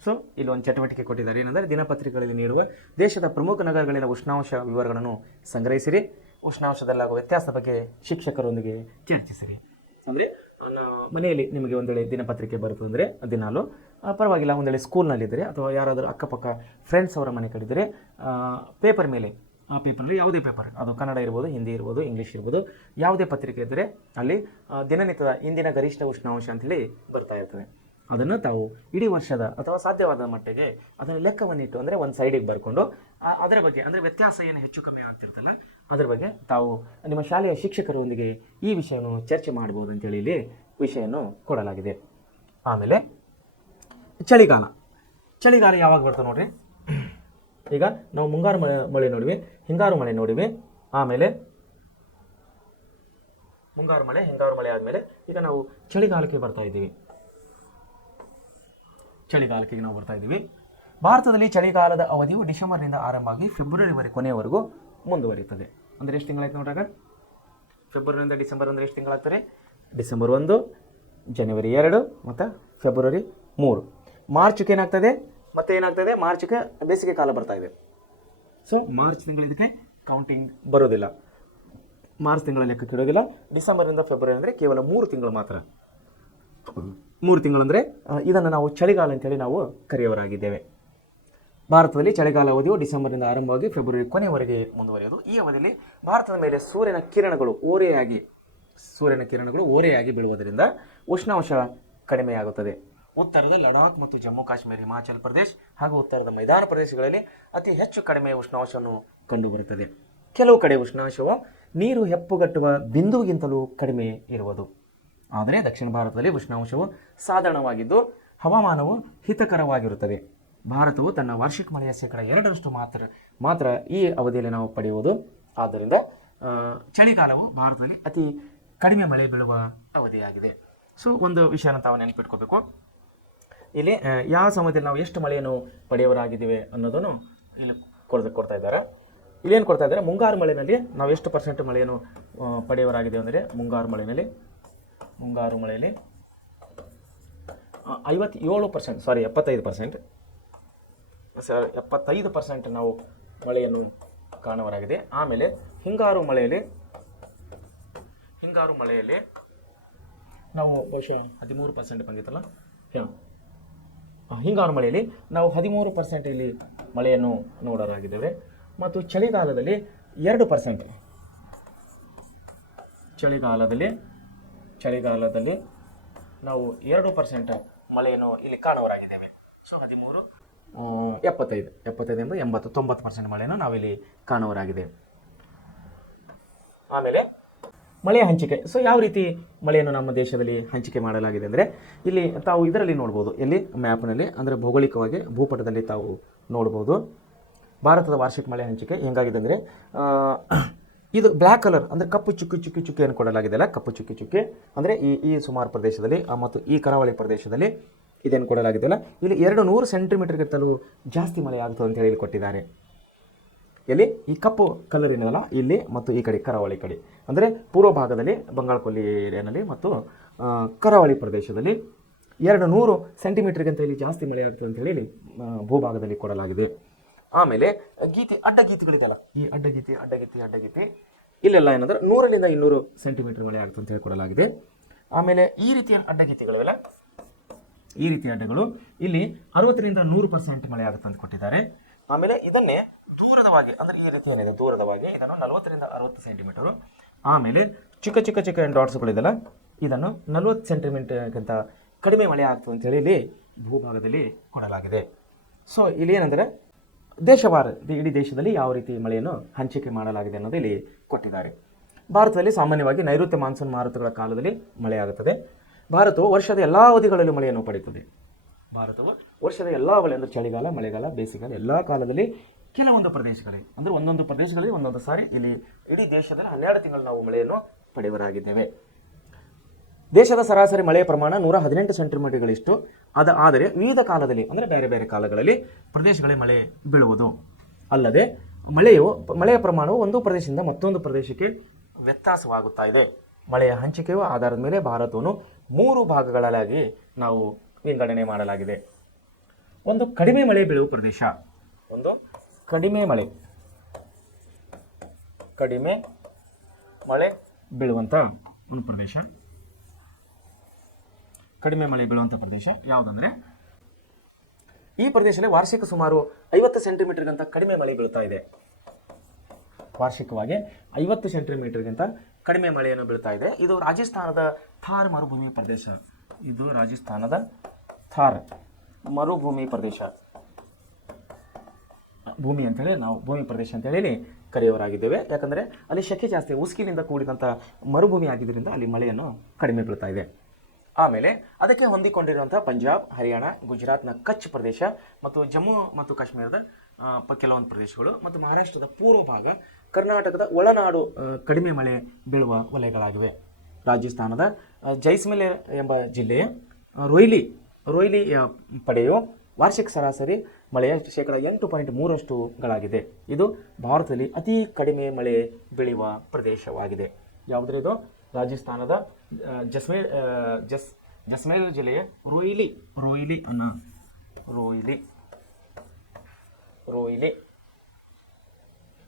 ಸೊ ಇಲ್ಲಿ ಒಂದು ಚಟುವಟಿಕೆ ಕೊಟ್ಟಿದ್ದಾರೆ. ಏನಂದರೆ ದಿನಪತ್ರಿಕೆಗಳಲ್ಲಿ ನೀಡುವ ದೇಶದ ಪ್ರಮುಖ ನಗರಗಳಿನ ಉಷ್ಣಾಂಶ ವಿವರಗಳನ್ನು ಸಂಗ್ರಹಿಸಿರಿ. ಉಷ್ಣಾಂಶದಲ್ಲಾಗುವ ವ್ಯತ್ಯಾಸದ ಬಗ್ಗೆ ಶಿಕ್ಷಕರೊಂದಿಗೆ ಚರ್ಚಿಸಿರಿ. ಅಂದರೆ ಮನೆಯಲ್ಲಿ ನಿಮಗೆ ಒಂದು ವೇಳೆ ದಿನಪತ್ರಿಕೆ ಬರುತ್ತದೆ ಅಂದರೆ ದಿನಾಲು ಪರವಾಗಿಲ್ಲ, ಒಂದು ವೇಳೆ ಸ್ಕೂಲ್ನಲ್ಲಿದ್ದರೆ ಅಥವಾ ಯಾರಾದರೂ ಅಕ್ಕಪಕ್ಕ ಫ್ರೆಂಡ್ಸ್ ಅವರ ಮನೆ ಕಡಿದರೆ ಪೇಪರ್ ಮೇಲೆ, ಆ ಪೇಪರ್ನಲ್ಲಿ ಯಾವುದೇ ಪೇಪರ್, ಅದು ಕನ್ನಡ ಇರ್ಬೋದು, ಹಿಂದಿ ಇರ್ಬೋದು, ಇಂಗ್ಲೀಷ್ ಇರ್ಬೋದು, ಯಾವುದೇ ಪತ್ರಿಕೆ ಇದ್ದರೆ ಅಲ್ಲಿ ದಿನನಿತ್ಯದ ಇಂದಿನ ಗರಿಷ್ಠ ಉಷ್ಣಾಂಶ ಅಂಥೇಳಿ ಬರ್ತಾ ಇರ್ತದೆ. ಅದನ್ನು ತಾವು ಇಡೀ ವರ್ಷದ ಅಥವಾ ಸಾಧ್ಯವಾದ ಮಟ್ಟಿಗೆ ಅದನ್ನು ಲೆಕ್ಕವನ್ನಿಟ್ಟು ಅಂದರೆ ಒಂದು ಸೈಡಿಗೆ ಬರ್ಕೊಂಡು ಅದರ ಬಗ್ಗೆ ಅಂದರೆ ವ್ಯತ್ಯಾಸ ಏನು ಹೆಚ್ಚು ಕಮ್ಮಿ ಆಗ್ತಿರ್ತಲ್ಲ ಅದರ ಬಗ್ಗೆ ತಾವು ನಿಮ್ಮ ಶಾಲೆಯ ಶಿಕ್ಷಕರೊಂದಿಗೆ ಈ ವಿಷಯವನ್ನು ಚರ್ಚೆ ಮಾಡ್ಬೋದು ಅಂತೇಳಿ ಇಲ್ಲಿ ವಿಷಯವನ್ನು ಕೊಡಲಾಗಿದೆ. ಆಮೇಲೆ ಚಳಿಗಾಲ. ಚಳಿಗಾಲ ಯಾವಾಗ ಬರ್ತದೆ ನೋಡ್ರಿ. ಈಗ ನಾವು ಮುಂಗಾರು ಮಳೆ ನೋಡಿವಿ, ಹಿಂಗಾರು ಮಳೆ ನೋಡಿವಿ, ಆಮೇಲೆ ಮುಂಗಾರು ಮಳೆ, ಹಿಂಗಾರು ಮಳೆ ಆದಮೇಲೆ ಈಗ ನಾವು ಚಳಿಗಾಲಕ್ಕೆ ಬರ್ತಾ ಇದ್ದೀವಿ. ಚಳಿಗಾಲಕ್ಕೆ ನಾವು ಬರ್ತಾ ಇದ್ದೀವಿ. ಭಾರತದಲ್ಲಿ ಚಳಿಗಾಲದ ಅವಧಿಯು ಡಿಸೆಂಬರ್ನಿಂದ ಆರಂಭ ಆಗಿ ಫೆಬ್ರವರಿವರೆಗೆ ಕೊನೆಯವರೆಗೂ ಮುಂದುವರಿಯುತ್ತದೆ. ಅಂದರೆ ಎಷ್ಟು ತಿಂಗಳಾಯ್ತು ನೋಡ್ರಾಗ? ಫೆಬ್ರವರಿಯಿಂದ ಡಿಸೆಂಬರ್ ಅಂದರೆ ಎಷ್ಟು ತಿಂಗಳಾಗ್ತಾರೆ? ಡಿಸೆಂಬರ್ 1, ಜನವರಿ 2 ಮತ್ತು ಫೆಬ್ರವರಿ 3. ಮಾರ್ಚ್ಗೆ ಏನಾಗ್ತದೆ? ಮತ್ತೆ ಏನಾಗ್ತದೆ? ಮಾರ್ಚ್ಗೆ ಬೇಸಿಗೆ ಕಾಲ ಬರ್ತಾ ಇದೆ. ಸೊ ಮಾರ್ಚ್ ತಿಂಗಳು ಇದಕ್ಕೆ ಕೌಂಟಿಂಗ್ ಬರೋದಿಲ್ಲ, ಮಾರ್ಚ್ ತಿಂಗಳ ಲೆಕ್ಕಕ್ಕೆ ಇಡೋದಿಲ್ಲ. ಡಿಸೆಂಬರಿಂದ ಫೆಬ್ರವರಿ ಅಂದರೆ ಕೇವಲ 3 ತಿಂಗಳು ಮಾತ್ರ. 3 ತಿಂಗಳಂದರೆ ಇದನ್ನು ನಾವು ಚಳಿಗಾಲ ಅಂತೇಳಿ ನಾವು ಕರೆಯುವರಾಗಿದ್ದೇವೆ. ಭಾರತದಲ್ಲಿ ಚಳಿಗಾಲ ಅವಧಿಯು ಡಿಸೆಂಬರ್ನಿಂದ ಆರಂಭವಾಗಿ ಫೆಬ್ರವರಿ ಕೊನೆಯವರೆಗೆ ಮುಂದುವರಿಯೋದು. ಈ ಅವಧಿಯಲ್ಲಿ ಭಾರತದ ಮೇಲೆ ಸೂರ್ಯನ ಕಿರಣಗಳು ಓರೆಯಾಗಿ ಬೀಳುವುದರಿಂದ ಉಷ್ಣಾಂಶ ಕಡಿಮೆಯಾಗುತ್ತದೆ. ಉತ್ತರದ ಲಡಾಖ್ ಮತ್ತು ಜಮ್ಮು ಕಾಶ್ಮೀರ, ಹಿಮಾಚಲ ಪ್ರದೇಶ ಹಾಗೂ ಉತ್ತರದ ಮೈದಾನ ಪ್ರದೇಶಗಳಲ್ಲಿ ಅತಿ ಹೆಚ್ಚು ಕಡಿಮೆ ಉಷ್ಣಾಂಶವನ್ನು ಕಂಡುಬರುತ್ತದೆ. ಕೆಲವು ಕಡೆ ಉಷ್ಣಾಂಶವು ನೀರು ಹೆಪ್ಪುಗಟ್ಟುವ ಬಿಂದುವಿಗಿಂತಲೂ ಕಡಿಮೆ ಇರುವುದು. ಆದರೆ ದಕ್ಷಿಣ ಭಾರತದಲ್ಲಿ ಉಷ್ಣಾಂಶವು ಸಾಧಾರಣವಾಗಿದ್ದು ಹವಾಮಾನವು ಹಿತಕರವಾಗಿರುತ್ತದೆ. ಭಾರತವು ತನ್ನ ವಾರ್ಷಿಕ ಮಳೆಯ ಶೇಕಡ 2% ಮಾತ್ರ ಈ ಅವಧಿಯಲ್ಲಿ ನಾವು ಪಡೆಯುವುದು. ಆದ್ದರಿಂದ ಚಳಿಗಾಲವು ಭಾರತದಲ್ಲಿ ಅತಿ ಕಡಿಮೆ ಮಳೆ ಬೀಳುವ ಅವಧಿಯಾಗಿದೆ. ಸೊ ಒಂದು ವಿಷಯನ ತಾವು ನೆನಪಿಟ್ಕೋಬೇಕು. ಇಲ್ಲಿ ಯಾವ ಸಮಯದಲ್ಲಿ ನಾವು ಎಷ್ಟು ಮಳೆಯನ್ನು ಪಡೆಯುವರಾಗಿದ್ದೇವೆ ಅನ್ನೋದನ್ನು ಇಲ್ಲಿ ಕೊಡ್ತಾ ಇದ್ದಾರೆ. ಇಲ್ಲೇನು ಕೊಡ್ತಾ ಇದ್ದಾರೆ? ಮುಂಗಾರು ಮಳೆಯಲ್ಲಿ ನಾವು ಎಷ್ಟು % ಮಳೆಯನ್ನು ಪಡೆಯುವರಾಗಿದ್ದೇವೆ ಅಂದರೆ ಮುಂಗಾರು ಮಳೆಯಲ್ಲಿ 75% ನಾವು ಮಳೆಯನ್ನು ಕಾಣುವರಾಗಿದೆ. ಆಮೇಲೆ ಹಿಂಗಾರು ಮಳೆಯಲ್ಲಿ ನಾವು ಬಹುಶಃ 13% ಬಂದಿತ್ತಲ್ಲ, ಹಿಂಗಾರು ಮಳೆಯಲ್ಲಿ ನಾವು 13% ಇಲ್ಲಿ ಮಳೆಯನ್ನು ನೋಡಲಾಗಿದ್ದೇವೆ. ಮತ್ತು ಚಳಿಗಾಲದಲ್ಲಿ 2%, ಚಳಿಗಾಲದಲ್ಲಿ ನಾವು 2% ಮಳೆಯನ್ನು ಇಲ್ಲಿ ಕಾಣುವರಾಗಿದ್ದೇವೆ. ಸೊ 13, 75 ಎಂಬ 80-90% ಮಳೆಯನ್ನು ನಾವಿಲ್ಲಿ ಕಾಣುವರಾಗಿದೆ. ಆಮೇಲೆ ಮಳೆಯ ಹಂಚಿಕೆ. ಸೊ ಯಾವ ರೀತಿ ಮಳೆಯನ್ನು ನಮ್ಮ ದೇಶದಲ್ಲಿ ಹಂಚಿಕೆ ಮಾಡಲಾಗಿದೆ ಅಂದರೆ ಇಲ್ಲಿ ತಾವು ಇದರಲ್ಲಿ ನೋಡ್ಬೋದು, ಎಲ್ಲಿ ಮ್ಯಾಪ್ನಲ್ಲಿ ಅಂದರೆ ಭೌಗೋಳಿಕವಾಗಿ ಭೂಪಟದಲ್ಲಿ ತಾವು ನೋಡ್ಬೋದು. ಭಾರತದ ವಾರ್ಷಿಕ ಮಳೆ ಹಂಚಿಕೆ ಹೆಂಗಾಗಿದೆ ಅಂದರೆ ಇದು ಬ್ಲ್ಯಾಕ್ ಕಲರ್ ಅಂದರೆ ಕಪ್ಪು ಚುಕ್ಕಿಯನ್ನು ಕೊಡಲಾಗಿದೆಯಲ್ಲ, ಕಪ್ಪು ಚುಕ್ಕಿ ಅಂದರೆ ಈ ಸುಮಾರು ಪ್ರದೇಶದಲ್ಲಿ ಮತ್ತು ಈ ಕರಾವಳಿ ಪ್ರದೇಶದಲ್ಲಿ ಇದನ್ನು ಕೊಡಲಾಗಿದೆಯಲ್ಲ, ಇಲ್ಲಿ 200 ಸೆಂಟಿಮೀಟರ್ಗಿಂತಲೂ ಜಾಸ್ತಿ ಮಳೆ ಆಗುತ್ತದೆ ಅಂತ ಹೇಳಿ ಕೊಟ್ಟಿದ್ದಾರೆ. ಎಲ್ಲಿ ಈ ಕಪ್ಪು ಕಲರ್ ಏನಲ್ಲ ಇಲ್ಲಿ ಮತ್ತು ಈ ಕಡೆ ಕರಾವಳಿ ಕಡೆ ಅಂದರೆ ಪೂರ್ವ ಭಾಗದಲ್ಲಿ ಬಂಗಾಳ ಕೊಲ್ಲಿ ಏರಿಯಾನಲ್ಲಿ ಮತ್ತು ಕರಾವಳಿ ಪ್ರದೇಶದಲ್ಲಿ 200 ಸೆಂಟಿಮೀಟರ್ಗಿಂತ ಇಲ್ಲಿ ಜಾಸ್ತಿ ಮಳೆ ಆಗ್ತದೆ ಅಂತ ಹೇಳಿ ಭೂಭಾಗದಲ್ಲಿ ಕೊಡಲಾಗಿದೆ. ಆಮೇಲೆ ಅಡ್ಡಗೀತೆಗಳಿದೆಯಲ್ಲ, ಈ ಅಡ್ಡಗೀತೆ ಇಲ್ಲೆಲ್ಲ ಏನಂದ್ರೆ 100ರಿಂದ 200 ಸೆಂಟಿಮೀಟರ್ ಮಳೆ ಆಗುತ್ತೆ ಅಂತ ಹೇಳಿ ಕೊಡಲಾಗಿದೆ. ಆಮೇಲೆ ಈ ರೀತಿಯ ಅಡ್ಡಗೀತೆಗಳಿವೆಲ್ಲ, ಈ ರೀತಿಯ ಅಡ್ಡಗಳು ಇಲ್ಲಿ 60ರಿಂದ 100% ಮಳೆ ಆಗುತ್ತೆ ಅಂತ ಕೊಟ್ಟಿದ್ದಾರೆ. ಆಮೇಲೆ ಇದನ್ನೇ ದೂರದವಾಗಿ ಅಂದರೆ ಈ ರೀತಿ ಏನಿದೆ ದೂರದವಾಗಿ ಇದನ್ನು 40ರಿಂದ 60 ಸೆಂಟಿಮೀಟರು. ಆಮೇಲೆ ಚಿಕ್ಕ ಡಾಟ್ಸ್ಗಳಿದೆಲ್ಲ ಇದನ್ನು 40 ಸೆಂಟಿಮೀಟರ್ಗಿಂತ ಕಡಿಮೆ ಮಳೆ ಆಗ್ತದೆ ಅಂತೇಳಿ ಇಲ್ಲಿ ಭೂಭಾಗದಲ್ಲಿ ಕೊಡಲಾಗಿದೆ. ಸೊ ಇಲ್ಲಿ ಏನಂದರೆ ದೇಶವಾರ ಇಡೀ ದೇಶದಲ್ಲಿ ಯಾವ ರೀತಿ ಮಳೆಯನ್ನು ಹಂಚಿಕೆ ಮಾಡಲಾಗಿದೆ ಅನ್ನೋದು ಇಲ್ಲಿ ಕೊಟ್ಟಿದ್ದಾರೆ. ಭಾರತದಲ್ಲಿ ಸಾಮಾನ್ಯವಾಗಿ ನೈಋತ್ಯ ಮಾನ್ಸೂನ್ ಮಾರುತಗಳ ಕಾಲದಲ್ಲಿ ಮಳೆಯಾಗುತ್ತದೆ. ಭಾರತವು ವರ್ಷದ ಎಲ್ಲ ಅವಧಿಗಳಲ್ಲೂ ಮಳೆಯನ್ನು ಪಡೆಯುತ್ತದೆ. ಭಾರತವು ವರ್ಷದ ಎಲ್ಲ ಅವಧಿ ಅಂದರೆ ಚಳಿಗಾಲ, ಮಳೆಗಾಲ, ಬೇಸಿಗೆಗಾಲ ಎಲ್ಲ ಕಾಲದಲ್ಲಿ ಕೆಲವೊಂದು ಪ್ರದೇಶಗಳಿಗೆ ಅಂದರೆ ಒಂದೊಂದು ಪ್ರದೇಶಗಳಲ್ಲಿ ಒಂದೊಂದು ಸಾರಿ ಇಲ್ಲಿ ಇಡೀ ದೇಶದಲ್ಲಿ 12 ತಿಂಗಳು ನಾವು ಮಳೆಯನ್ನು ಪಡೆಯುವರಾಗಿದ್ದೇವೆ. ದೇಶದ ಸರಾಸರಿ ಮಳೆಯ ಪ್ರಮಾಣ 118 ಸೆಂಟಿಮೀಟರ್ಗಳಿಷ್ಟು. ಆದರೆ ವಿವಿಧ ಕಾಲದಲ್ಲಿ ಅಂದರೆ ಬೇರೆ ಬೇರೆ ಕಾಲಗಳಲ್ಲಿ ಪ್ರದೇಶಗಳಲ್ಲಿ ಮಳೆ ಬೀಳುವುದು ಅಲ್ಲದೆ ಮಳೆಯ ಪ್ರಮಾಣವು ಒಂದು ಪ್ರದೇಶದಿಂದ ಮತ್ತೊಂದು ಪ್ರದೇಶಕ್ಕೆ ವ್ಯತ್ಯಾಸವಾಗುತ್ತಾ ಇದೆ. ಮಳೆಯ ಹಂಚಿಕೆಯ ಆಧಾರದ ಮೇಲೆ ಭಾರತವನ್ನು 3 ಭಾಗಗಳಾಗಿ ನಾವು ವಿಂಗಡಣೆ ಮಾಡಲಾಗಿದೆ. ಒಂದು ಕಡಿಮೆ ಮಳೆ ಬೀಳುವ ಪ್ರದೇಶ, ಒಂದು ಕಡಿಮೆ ಮಳೆ ಬೀಳುವಂಥ ಒಂದು ಪ್ರದೇಶ. ಕಡಿಮೆ ಮಳೆ ಬೀಳುವಂಥ ಪ್ರದೇಶ ಯಾವುದಂದ್ರೆ, ಈ ಪ್ರದೇಶದಲ್ಲಿ ವಾರ್ಷಿಕ ಸುಮಾರು 50 ಸೆಂಟಿಮೀಟರ್ಗಿಂತ ಕಡಿಮೆ ಮಳೆ ಬೀಳ್ತಾ ಇದೆ. ವಾರ್ಷಿಕವಾಗಿ 50 ಸೆಂಟಿಮೀಟರ್ಗಿಂತ ಕಡಿಮೆ ಮಳೆಯನ್ನು ಬೀಳ್ತಾ ಇದೆ. ಇದು ರಾಜಸ್ಥಾನದ ಥಾರ್ ಮರುಭೂಮಿ ಪ್ರದೇಶ. ಇದು ರಾಜಸ್ಥಾನದ ಥಾರ್ ಮರುಭೂಮಿ ಪ್ರದೇಶ. ಭೂಮಿ ಅಂತೇಳಿ ನಾವು ಭೂಮಿ ಪ್ರದೇಶ ಅಂತೇಳಿ ಕರೆಯುವರಾಗಿದ್ದೇವೆ. ಯಾಕಂದರೆ ಅಲ್ಲಿ ಶೆಕೆ ಜಾಸ್ತಿ, ಉಸುಕಿನಿಂದ ಕೂಡಿದಂಥ ಮರುಭೂಮಿ ಆಗಿದ್ದರಿಂದ ಅಲ್ಲಿ ಮಳೆಯನ್ನು ಕಡಿಮೆ ಬೀಳ್ತಾ ಇದೆ. ಆಮೇಲೆ ಅದಕ್ಕೆ ಹೊಂದಿಕೊಂಡಿರುವಂಥ ಪಂಜಾಬ್, ಹರಿಯಾಣ, ಗುಜರಾತ್ನ ಕಚ್ ಪ್ರದೇಶ ಮತ್ತು ಜಮ್ಮು ಮತ್ತು ಕಾಶ್ಮೀರದ ಕೆಲವೊಂದು ಪ್ರದೇಶಗಳು ಮತ್ತು ಮಹಾರಾಷ್ಟ್ರದ ಪೂರ್ವ ಭಾಗ, ಕರ್ನಾಟಕದ ಒಳನಾಡು ಕಡಿಮೆ ಮಳೆ ಬೀಳುವ ವಲಯಗಳಾಗಿವೆ. ರಾಜಸ್ಥಾನದ ಜೈಸಲ್ಮೇರ್ ಎಂಬ ಜಿಲ್ಲೆಯ ರೋಯ್ಲಿ ಪಡೆಯು ವಾರ್ಷಿಕ ಸರಾಸರಿ ಮಳೆಯ 8.3%ಗಳಾಗಿದೆ. ಇದು ಭಾರತದಲ್ಲಿ ಅತಿ ಕಡಿಮೆ ಮಳೆ ಬೀಳುವ ಪ್ರದೇಶವಾಗಿದೆ. ಯಾವುದ್ರೆ ಇದು? ರಾಜಸ್ಥಾನದ ಜೈಸಲ್ಮೇರ್ ಜಿಲ್ಲೆಯ ರೋಯ್ಲಿ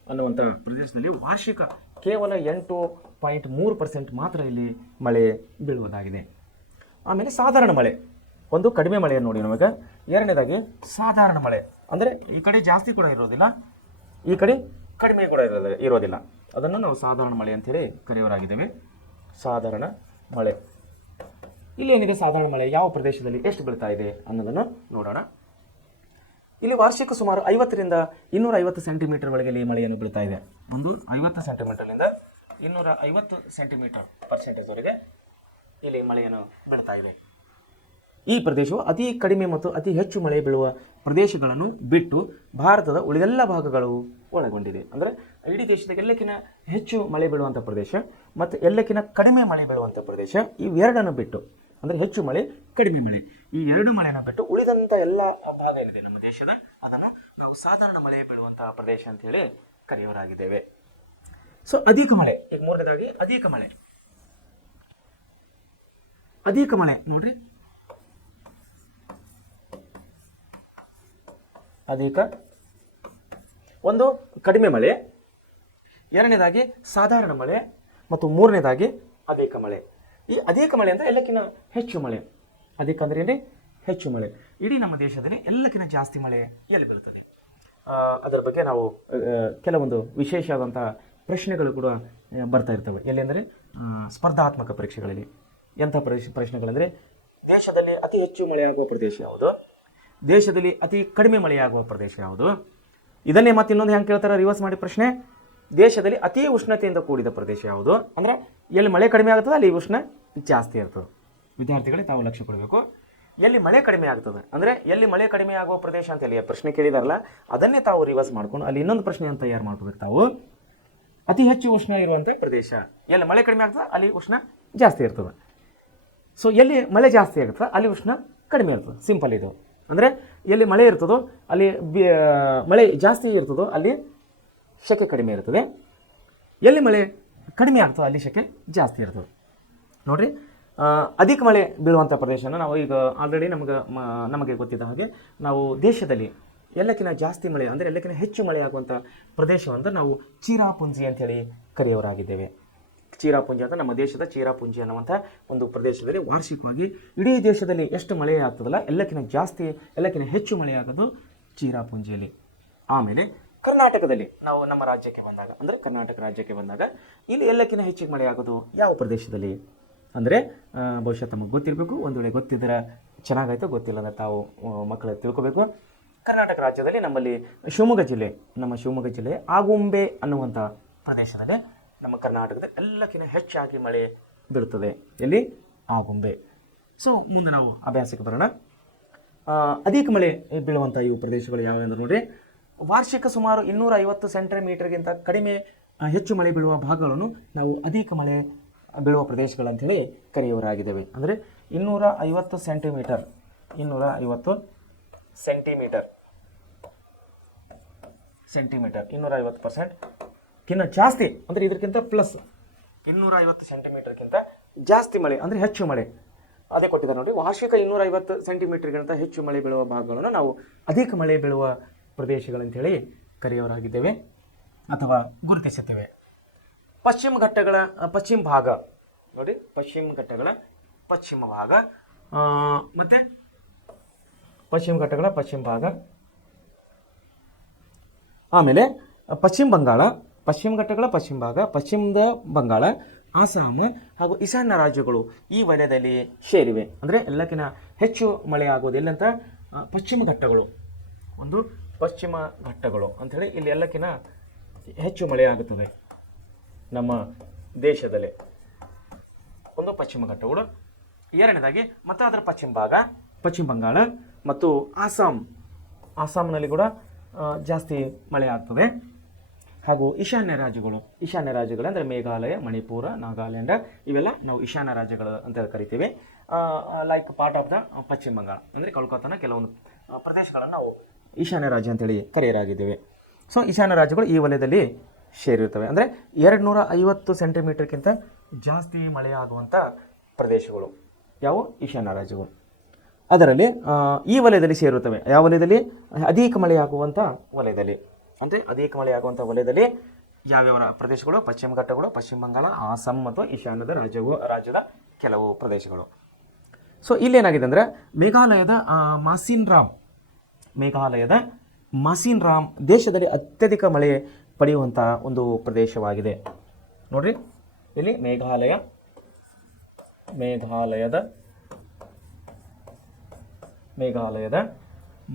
ಅನ್ನುವಂಥ ಪ್ರದೇಶದಲ್ಲಿ ವಾರ್ಷಿಕ ಕೇವಲ 8.3% ಮಾತ್ರ ಇಲ್ಲಿ ಮಳೆ ಬೀಳುವುದಾಗಿದೆ. ಆಮೇಲೆ ಸಾಧಾರಣ ಮಳೆ, ಒಂದು ಕಡಿಮೆ ಮಳೆಯನ್ನು ನೋಡಿ ನಮಗೆ. ಎರಡನೇದಾಗಿ ಸಾಧಾರಣ ಮಳೆ ಅಂದರೆ ಈ ಕಡೆ ಜಾಸ್ತಿ ಕೂಡ ಇರೋದಿಲ್ಲ, ಈ ಕಡೆ ಕಡಿಮೆ ಕೂಡ ಇರೋದಿಲ್ಲ. ಅದನ್ನು ನಾವು ಸಾಧಾರಣ ಮಳೆ ಅಂತೇಳಿ ಕರೆಯೋರಾಗಿದ್ದೇವೆ. ಸಾಧಾರಣ ಮಳೆ, ಇಲ್ಲಿ ಏನಿದೆ ಸಾಧಾರಣ ಮಳೆ ಯಾವ ಪ್ರದೇಶದಲ್ಲಿ ಎಷ್ಟು ಬೀಳ್ತಾ ಇದೆ ಅನ್ನೋದನ್ನು ನೋಡೋಣ. ಇಲ್ಲಿ ವಾರ್ಷಿಕ ಸುಮಾರು 50ರಿಂದ 250 ಸೆಂಟಿಮೀಟರ್ ಒಳಗೆ ಇಲ್ಲಿ ಮಳೆಯನ್ನು ಬೀಳ್ತಾ ಇದೆ. ಒಂದು 50 ಸೆಂಟಿಮೀಟರ್ನಿಂದ 250 ಸೆಂಟಿಮೀಟರ್ ಪರ್ಸೆಂಟೇಜ್ವರೆಗೆ ಇಲ್ಲಿ ಮಳೆಯನ್ನು ಬೀಳ್ತಾ ಇದೆ. ಈ ಪ್ರದೇಶವು ಅತಿ ಕಡಿಮೆ ಮತ್ತು ಅತಿ ಹೆಚ್ಚು ಮಳೆ ಬೀಳುವ ಪ್ರದೇಶಗಳನ್ನು ಬಿಟ್ಟು ಭಾರತದ ಉಳಿದೆಲ್ಲ ಭಾಗಗಳು ಒಳಗೊಂಡಿದೆ. ಅಂದರೆ ಇಡೀ ದೇಶದ ಎಲ್ಲಕ್ಕಿಂತ ಹೆಚ್ಚು ಮಳೆ ಬೀಳುವಂಥ ಪ್ರದೇಶ ಮತ್ತು ಎಲ್ಲಕ್ಕಿಂತ ಕಡಿಮೆ ಮಳೆ ಬೀಳುವಂಥ ಪ್ರದೇಶ, ಇವೆರಡನ್ನು ಬಿಟ್ಟು ಅಂದರೆ ಹೆಚ್ಚು ಮಳೆ ಕಡಿಮೆ ಮಳೆ ಈ ಎರಡು ಮಳೆಯನ್ನು ಬಿಟ್ಟು ಉಳಿದಂಥ ಎಲ್ಲ ಭಾಗ ಏನಿದೆ ನಮ್ಮ ದೇಶದ, ಅದನ್ನು ನಾವು ಸಾಧಾರಣ ಮಳೆ ಬೀಳುವಂಥ ಪ್ರದೇಶ ಅಂತ ಹೇಳಿ ಕರೆಯೋರಾಗಿದ್ದೇವೆ. ಸೊ ಅಧಿಕ ಮಳೆ, ಈಗ ಮೂರನೇದಾಗಿ ಅಧಿಕ ಮಳೆ ನೋಡ್ರಿ. ಒಂದು ಕಡಿಮೆ ಮಳೆ, ಎರಡನೇದಾಗಿ ಸಾಧಾರಣ ಮಳೆ ಮತ್ತು ಮೂರನೇದಾಗಿ ಅಧಿಕ ಮಳೆ. ಈ ಅಧಿಕ ಮಳೆ ಅಂದರೆ ಎಲ್ಲಕ್ಕಿಂತ ಹೆಚ್ಚು ಮಳೆ. ಅಧಿಕ ಅಂದರೆ ಏನ್ರಿ? ಹೆಚ್ಚು ಮಳೆ. ಇಡೀ ನಮ್ಮ ದೇಶದಲ್ಲಿ ಎಲ್ಲಕ್ಕಿಂತ ಜಾಸ್ತಿ ಮಳೆ ಎಲ್ಲಿ ಬೀಳ್ತದೆ, ಅದರ ಬಗ್ಗೆ ನಾವು ಕೆಲವೊಂದು ವಿಶೇಷವಾದಂಥ ಪ್ರಶ್ನೆಗಳು ಕೂಡ ಬರ್ತಾ ಇರ್ತವೆ. ಎಲ್ಲಿ ಸ್ಪರ್ಧಾತ್ಮಕ ಪರೀಕ್ಷೆಗಳಲ್ಲಿ. ಎಂಥ ಪ್ರಶ್ನೆಗಳಂದರೆ, ದೇಶದಲ್ಲಿ ಅತಿ ಹೆಚ್ಚು ಮಳೆಯಾಗುವ ಪ್ರದೇಶ ಯಾವುದು, ದೇಶದಲ್ಲಿ ಅತಿ ಕಡಿಮೆ ಮಳೆಯಾಗುವ ಪ್ರದೇಶ ಯಾವುದು, ಇದನ್ನೇ ಮತ್ತೆ ಇನ್ನೊಂದು ಹೆಂಗೆ ಕೇಳ್ತಾರೆ ರಿವರ್ಸ್ ಮಾಡಿ ಪ್ರಶ್ನೆ, ದೇಶದಲ್ಲಿ ಅತಿ ಉಷ್ಣತೆಯಿಂದ ಕೂಡಿದ ಪ್ರದೇಶ ಯಾವುದು, ಅಂದರೆ ಎಲ್ಲಿ ಮಳೆ ಕಡಿಮೆ ಆಗ್ತದೆ ಅಲ್ಲಿ ಉಷ್ಣ ಜಾಸ್ತಿ ಇರ್ತದೆ. ವಿದ್ಯಾರ್ಥಿಗಳಿಗೆ ತಾವು ಲಕ್ಷ್ಯ ಕೊಡಬೇಕು. ಎಲ್ಲಿ ಮಳೆ ಕಡಿಮೆ ಆಗ್ತದೆ ಅಂದರೆ ಎಲ್ಲಿ ಮಳೆ ಕಡಿಮೆ ಆಗುವ ಪ್ರದೇಶ ಅಂತ ಹೇಳಿ ಪ್ರಶ್ನೆ ಕೇಳಿದಾರಲ್ಲ, ಅದನ್ನೇ ತಾವು ರಿವರ್ಸ್ ಮಾಡ್ಕೊಂಡು ಅಲ್ಲಿ ಇನ್ನೊಂದು ಪ್ರಶ್ನೆಯನ್ನು ತಯಾರು ಮಾಡ್ಕೋಬೇಕು ತಾವು. ಅತಿ ಹೆಚ್ಚು ಉಷ್ಣ ಇರುವಂಥ ಪ್ರದೇಶ, ಎಲ್ಲಿ ಮಳೆ ಕಡಿಮೆ ಆಗ್ತದೆ ಅಲ್ಲಿ ಉಷ್ಣ ಜಾಸ್ತಿ ಇರ್ತದೆ. ಸೊ ಎಲ್ಲಿ ಮಳೆ ಜಾಸ್ತಿ ಆಗುತ್ತೆ ಅಲ್ಲಿ ಉಷ್ಣ ಕಡಿಮೆ ಇರ್ತದೆ. ಸಿಂಪಲ್ ಇದು. ಅಂದರೆ ಎಲ್ಲಿ ಮಳೆ ಇರ್ತದೋ ಅಲ್ಲಿ ಮಳೆ ಜಾಸ್ತಿ ಇರ್ತದೋ ಅಲ್ಲಿ ಶೆಕೆ ಕಡಿಮೆ ಇರ್ತದೆ, ಎಲ್ಲಿ ಮಳೆ ಕಡಿಮೆ ಆಗ್ತದೆ ಅಲ್ಲಿ ಶೆಕೆ ಜಾಸ್ತಿ ಇರ್ತದೆ. ನೋಡಿರಿ, ಅಧಿಕ ಮಳೆ ಬೀಳುವಂಥ ಪ್ರದೇಶನ ನಾವು ಈಗ ಆಲ್ರೆಡಿ ನಮಗೆ ಗೊತ್ತಿದ್ದ ಹಾಗೆ ನಾವು ದೇಶದಲ್ಲಿ ಎಲ್ಲಕ್ಕಿಂತ ಜಾಸ್ತಿ ಮಳೆ ಅಂದರೆ ಎಲ್ಲಕ್ಕಿಂತ ಹೆಚ್ಚು ಮಳೆ ಆಗುವಂಥ ಪ್ರದೇಶವಂತ ನಾವು ಚಿರಾಪುಂಜಿ ಅಂಥೇಳಿ ಕರೆಯೋರಾಗಿದ್ದೇವೆ. ಚಿರಾಪುಂಜಿ ಅಂತ ನಮ್ಮ ದೇಶದ ಚಿರಾಪುಂಜಿ ಅನ್ನುವಂಥ ಒಂದು ಪ್ರದೇಶದಲ್ಲಿ ವಾರ್ಷಿಕವಾಗಿ ಇಡೀ ದೇಶದಲ್ಲಿ ಎಷ್ಟು ಮಳೆ ಆಗ್ತದಲ್ಲ ಎಲ್ಲಕ್ಕಿಂತ ಹೆಚ್ಚು ಮಳೆ ಆಗೋದು ಚಿರಾಪುಂಜಿಯಲ್ಲಿ. ಆಮೇಲೆ ಕರ್ನಾಟಕದಲ್ಲಿ ನಾವು ನಮ್ಮ ರಾಜ್ಯಕ್ಕೆ ಬಂದಾಗ ಅಂದರೆ ಕರ್ನಾಟಕ ರಾಜ್ಯಕ್ಕೆ ಬಂದಾಗ ಇಲ್ಲಿ ಎಲ್ಲಕ್ಕಿಂತ ಹೆಚ್ಚಿಗೆ ಮಳೆ ಆಗೋದು ಯಾವ ಪ್ರದೇಶದಲ್ಲಿ ಅಂದರೆ ಬಹುಶಃ ತಮಗೆ ಗೊತ್ತಿರಬೇಕು. ಒಂದು ವೇಳೆ ಗೊತ್ತಿದ್ದರೆ ಚೆನ್ನಾಗಾಯ್ತು, ಗೊತ್ತಿಲ್ಲ ಅಂದರೆ ತಾವು ಮಕ್ಕಳು ತಿಳ್ಕೋಬೇಕು. ಕರ್ನಾಟಕ ರಾಜ್ಯದಲ್ಲಿ ನಮ್ಮಲ್ಲಿ ಶಿವಮೊಗ್ಗ ಜಿಲ್ಲೆ ಆಗುಂಬೆ ಅನ್ನುವಂಥ ಪ್ರದೇಶದಲ್ಲಿ ನಮ್ಮ ಕರ್ನಾಟಕದ ಎಲ್ಲಕ್ಕಿಂತ ಹೆಚ್ಚಾಗಿ ಮಳೆ ಬೀಳುತ್ತದೆ. ಎಲ್ಲಿ? ಆಗುಂಬೆ. ಸೊ ಮುಂದೆ ನಾವು ಅಭ್ಯಾಸಕ್ಕೆ ಬರೋಣ. ಅಧಿಕ ಮಳೆ ಬೀಳುವಂಥ ಇವು ಪ್ರದೇಶಗಳು ಯಾವೆಂದ್ರೆ ನೋಡ್ರಿ, ವಾರ್ಷಿಕ ಸುಮಾರು 250 ಸೆಂಟಿಮೀಟರ್ಗಿಂತ ಹೆಚ್ಚು ಮಳೆ ಬೀಳುವ ಭಾಗಗಳನ್ನು ನಾವು ಅಧಿಕ ಮಳೆ ಬೀಳುವ ಪ್ರದೇಶಗಳಂಥೇಳಿ ಕರೆಯುವರಾಗಿದ್ದೇವೆ. ಅಂದರೆ 250 ಸೆಂಟಿಮೀಟರ್ 250 ಸೆಂಟಿಮೀಟರ್ 250% ಜಾಸ್ತಿ, ಅಂದರೆ ಇದಕ್ಕಿಂತ ಪ್ಲಸ್ 250 ಸೆಂಟಿಮೀಟರ್ಗಿಂತ ಜಾಸ್ತಿ ಮಳೆ ಅಂದರೆ ಹೆಚ್ಚು ಮಳೆ ಅದೇ ಕೊಟ್ಟಿದ್ದಾರೆ ನೋಡಿ. ವಾರ್ಷಿಕ 250 ಸೆಂಟಿಮೀಟರ್ಗಿಂತ ಹೆಚ್ಚು ಮಳೆ ಬೀಳುವ ಭಾಗಗಳನ್ನು ನಾವು ಅಧಿಕ ಮಳೆ ಬೀಳುವ ಪ್ರದೇಶಗಳಂಥೇಳಿ ಕರೆಯುವರಾಗಿದ್ದೇವೆ ಅಥವಾ ಗುರುತಿಸುತ್ತೇವೆ. ಪಶ್ಚಿಮ ಘಟ್ಟಗಳ ಪಶ್ಚಿಮ ಭಾಗ ನೋಡಿ, ಪಶ್ಚಿಮ ಘಟ್ಟಗಳ ಪಶ್ಚಿಮ ಭಾಗ ಮತ್ತು ಪಶ್ಚಿಮ ಘಟ್ಟಗಳ ಪಶ್ಚಿಮ ಭಾಗ, ಆಮೇಲೆ ಪಶ್ಚಿಮ ಬಂಗಾಳ, ಪಶ್ಚಿಮ ಘಟ್ಟಗಳ ಪಶ್ಚಿಮ ಭಾಗ, ಪಶ್ಚಿಮದ ಬಂಗಾಳ, ಆಸಾಂ ಹಾಗೂ ಈಶಾನ್ಯ ರಾಜ್ಯಗಳು ಈ ವಲಯದಲ್ಲಿ ಸೇರಿವೆ. ಅಂದರೆ ಎಲ್ಲಕ್ಕಿಂತ ಹೆಚ್ಚು ಮಳೆ ಆಗೋದು ಎಲ್ಲಂತ ಪಶ್ಚಿಮ ಘಟ್ಟಗಳು, ಒಂದು ಪಶ್ಚಿಮ ಘಟ್ಟಗಳು ಅಂಥೇಳಿ ಇಲ್ಲಿ ಎಲ್ಲಕ್ಕಿಂತ ಹೆಚ್ಚು ಮಳೆ ಆಗುತ್ತದೆ ನಮ್ಮ ದೇಶದಲ್ಲಿ, ಒಂದು ಪಶ್ಚಿಮ ಘಟ್ಟಗಳು. ಎರಡನೇದಾಗಿ ಮತ್ತು ಅದರ ಪಶ್ಚಿಮ ಭಾಗ ಪಶ್ಚಿಮ ಬಂಗಾಳ ಮತ್ತು ಆಸಾಂನಲ್ಲಿ ಕೂಡ ಜಾಸ್ತಿ ಮಳೆ ಆಗ್ತದೆ. ಹಾಗೂ ಈಶಾನ್ಯ ರಾಜ್ಯಗಳು ಅಂದರೆ ಮೇಘಾಲಯ, ಮಣಿಪುರ, ನಾಗಾಲ್ಯಾಂಡ್ ಇವೆಲ್ಲ ನಾವು ಈಶಾನ್ಯ ರಾಜ್ಯಗಳು ಅಂತ ಕರಿತೀವಿ. ಲೈಕ್ ಪಾರ್ಟ್ ಆಫ್ ದ ಪಶ್ಚಿಮ ಬಂಗಾಳ ಅಂದರೆ ಕೋಲ್ಕತ್ತಾನ ಕೆಲವೊಂದು ಪ್ರದೇಶಗಳನ್ನು ನಾವು ಈಶಾನ್ಯ ರಾಜ್ಯ ಅಂತೇಳಿ ಕರೆಯಲಾಗಿದ್ದೇವೆ. ಸೊ ಈಶಾನ್ಯ ರಾಜ್ಯಗಳು ಈ ವಲಯದಲ್ಲಿ ಸೇರಿರ್ತವೆ. ಅಂದರೆ 250 ಸೆಂಟಿಮೀಟರ್ಗಿಂತ ಜಾಸ್ತಿ ಮಳೆಯಾಗುವಂಥ ಪ್ರದೇಶಗಳು ಯಾವುವು? ಈಶಾನ್ಯ ರಾಜ್ಯಗಳು. ಅದರಲ್ಲಿ ಈ ವಲಯದಲ್ಲಿ ಸೇರುತ್ತವೆ. ಯಾವ ವಲಯದಲ್ಲಿ? ಅಧಿಕ ಮಳೆಯಾಗುವಂಥ ವಲಯದಲ್ಲಿ. ಅಂದರೆ ಅಧಿಕ ಮಳೆಯಾಗುವಂಥ ವಲಯದಲ್ಲಿ ಯಾವ್ಯಾವ ಪ್ರದೇಶಗಳು? ಪಶ್ಚಿಮ ಘಟ್ಟಗಳು, ಪಶ್ಚಿಮ ಬಂಗಾಳ, ಆಸಾಂ ಮತ್ತು ಈಶಾನ್ಯದ ರಾಜ್ಯದ ಕೆಲವು ಪ್ರದೇಶಗಳು. ಸೊ ಇಲ್ಲೇನಾಗಿದೆ ಅಂದರೆ ಮೇಘಾಲಯದ ಮಾಸಿನ್ ರಾಮ್ ದೇಶದಲ್ಲಿ ಅತ್ಯಧಿಕ ಮಳೆ ಪಡೆಯುವಂಥ ಒಂದು ಪ್ರದೇಶವಾಗಿದೆ. ನೋಡ್ರಿ ಇಲ್ಲಿ ಮೇಘಾಲಯದ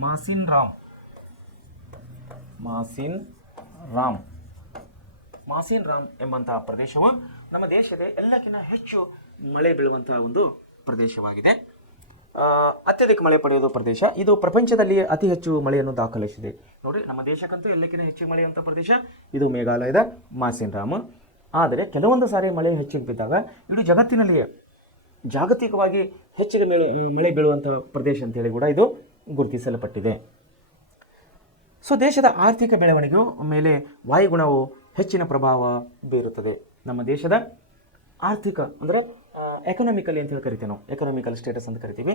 ಮಾಸಿನ್ ರಾಮ್ ಎಂಬಂತಹ ಪ್ರದೇಶವು ನಮ್ಮ ದೇಶದ ಎಲ್ಲಕ್ಕಿಂತ ಹೆಚ್ಚು ಮಳೆ ಬೀಳುವಂತಹ ಒಂದು ಪ್ರದೇಶವಾಗಿದೆ. ಅತ್ಯಧಿಕ ಮಳೆ ಪಡೆಯುವ ಪ್ರದೇಶ ಇದು. ಪ್ರಪಂಚದಲ್ಲಿ ಅತಿ ಹೆಚ್ಚು ಮಳೆಯನ್ನು ದಾಖಲಿಸಿದೆ. ನೋಡಿ, ನಮ್ಮ ದೇಶಕ್ಕಂತೂ ಎಲ್ಲಕ್ಕಿಂತ ಹೆಚ್ಚು ಮಳೆಯುವಂಥ ಪ್ರದೇಶ ಇದು ಮೇಘಾಲಯದ ಮಾಸಿನ್ ರಾಮ್. ಆದರೆ ಕೆಲವೊಂದು ಸಾರಿ ಮಳೆ ಹೆಚ್ಚಿಗೆ ಬಿದ್ದಾಗ ಇಡೀ ಜಗತ್ತಿನಲ್ಲಿಯೇ ಜಾಗತಿಕವಾಗಿ ಹೆಚ್ಚಿಗೆ ಮಳೆ ಬೀಳುವಂಥ ಪ್ರದೇಶ ಅಂತೇಳಿ ಕೂಡ ಇದು ಗುರುತಿಸಲ್ಪಟ್ಟಿದೆ. ಸೊ ದೇಶದ ಆರ್ಥಿಕ ಬೆಳವಣಿಗೆಯ ಮೇಲೆ ವಾಯುಗುಣವು ಹೆಚ್ಚಿನ ಪ್ರಭಾವ ಬೀರುತ್ತದೆ. ನಮ್ಮ ದೇಶದ ಆರ್ಥಿಕ ಅಂದರೆ ಎಕನಾಮಿಕಲಿ ಅಂತ ಹೇಳಿ ಕರಿತೀವಿ ನಾವು, ಎಕನಾಮಿಕಲ್ ಸ್ಟೇಟಸ್ ಅಂತ ಕರಿತೀವಿ.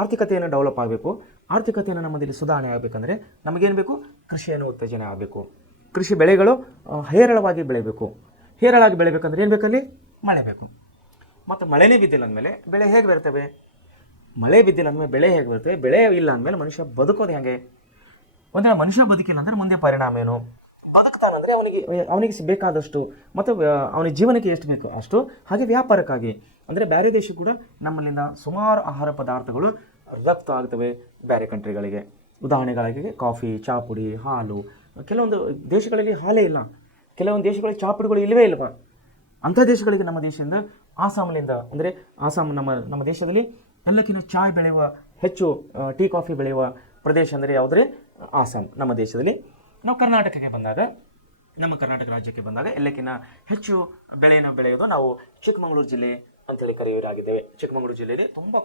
ಆರ್ಥಿಕತೆಯನ್ನು ಡೆವಲಪ್ ಆಗಬೇಕು. ಆರ್ಥಿಕತೆಯನ್ನು ನಮ್ಮದಲ್ಲಿ ಸುಧಾರಣೆ ಆಗಬೇಕಂದ್ರೆ ನಮಗೇನು ಬೇಕು? ಕೃಷಿಯನ್ನು ಉತ್ತೇಜನ ಆಗಬೇಕು. ಕೃಷಿ ಬೆಳೆಗಳು ಹೇರಳವಾಗಿ ಬೆಳೆಯಬೇಕು. ಹೇರಳವಾಗಿ ಬೆಳಿಬೇಕಂದ್ರೆ ಏನು ಬೇಕಲ್ಲಿ? ಮಳೆ ಬೇಕು. ಮತ್ತು ಮಳೆನೇ ಬಿದ್ದಿಲ್ಲ ಅಂದಮೇಲೆ ಬೆಳೆ ಹೇಗೆ ಬರ್ತವೆ? ಮಳೆ ಬಿದ್ದಿಲ್ಲ ಅಂದಮೇಲೆ ಬೆಳೆ ಹೇಗೆ ಬರ್ತವೆ? ಬೆಳೆ ಇಲ್ಲ ಅಂದಮೇಲೆ ಮನುಷ್ಯ ಬದುಕೋದು ಹೇಗೆ? ಒಂದಿನ ಮನುಷ್ಯ ಬದುಕಿಲ್ಲ ಅಂದರೆ ಮುಂದೆ ಪರಿಣಾಮ ಏನು? ಬದುಕ್ತಾನಂದರೆ ಅವನಿಗೆ ಬೇಕಾದಷ್ಟು ಮತ್ತು ಅವನಿಗೆ ಜೀವನಕ್ಕೆ ಎಷ್ಟು ಬೇಕು ಅಷ್ಟು. ಹಾಗೆ ವ್ಯಾಪಾರಕ್ಕಾಗಿ ಅಂದರೆ ಬೇರೆ ದೇಶ ಕೂಡ ನಮ್ಮಲ್ಲಿಂದ ಸುಮಾರು ಆಹಾರ ಪದಾರ್ಥಗಳು ರಫ್ತು ಆಗ್ತವೆ ಬೇರೆ ಕಂಟ್ರಿಗಳಿಗೆ. ಉದಾಹರಣೆಗಾಗಿ ಕಾಫಿ, ಚಹಾ ಪುಡಿ, ಹಾಲು. ಕೆಲವೊಂದು ದೇಶಗಳಲ್ಲಿ ಹಾಲೇ ಇಲ್ಲ, ಕೆಲವೊಂದು ದೇಶಗಳಲ್ಲಿ ಚಹಾ ಪುಡಿಗಳು ಇಲ್ಲವೇ ಇಲ್ವ. ಅಂಥ ದೇಶಗಳಿಗೆ ನಮ್ಮ ದೇಶದಿಂದ ಆಸಾಂನಿಂದ ಅಂದರೆ ಆಸಾಂ ನಮ್ಮ ದೇಶದಲ್ಲಿ ಎಲ್ಲಕ್ಕಿಂತ ಚಾಯ್ ಬೆಳೆಯುವ ಹೆಚ್ಚು ಟೀ ಕಾಫಿ ಬೆಳೆಯುವ ಪ್ರದೇಶ ಅಂದರೆ ಯಾವುದ್ರೆ? ಆಸಾಂ. ನಮ್ಮ ದೇಶದಲ್ಲಿ ನಾವು ಕರ್ನಾಟಕಕ್ಕೆ ಬಂದಾಗ, ನಮ್ಮ ಕರ್ನಾಟಕ ರಾಜ್ಯಕ್ಕೆ ಬಂದಾಗ ಎಲ್ಲಕ್ಕಿಂತ ಹೆಚ್ಚು ಬೆಳೆಯನ್ನು ಬೆಳೆಯೋದು ನಾವು ಚಿಕ್ಕಮಗಳೂರು ಜಿಲ್ಲೆ ಅಂತೇಳಿ ಕರೆಯುವರಾಗಿದ್ದೇವೆ. ಚಿಕ್ಕಮಗಳೂರು ಜಿಲ್ಲೆಯಲ್ಲಿ ತುಂಬ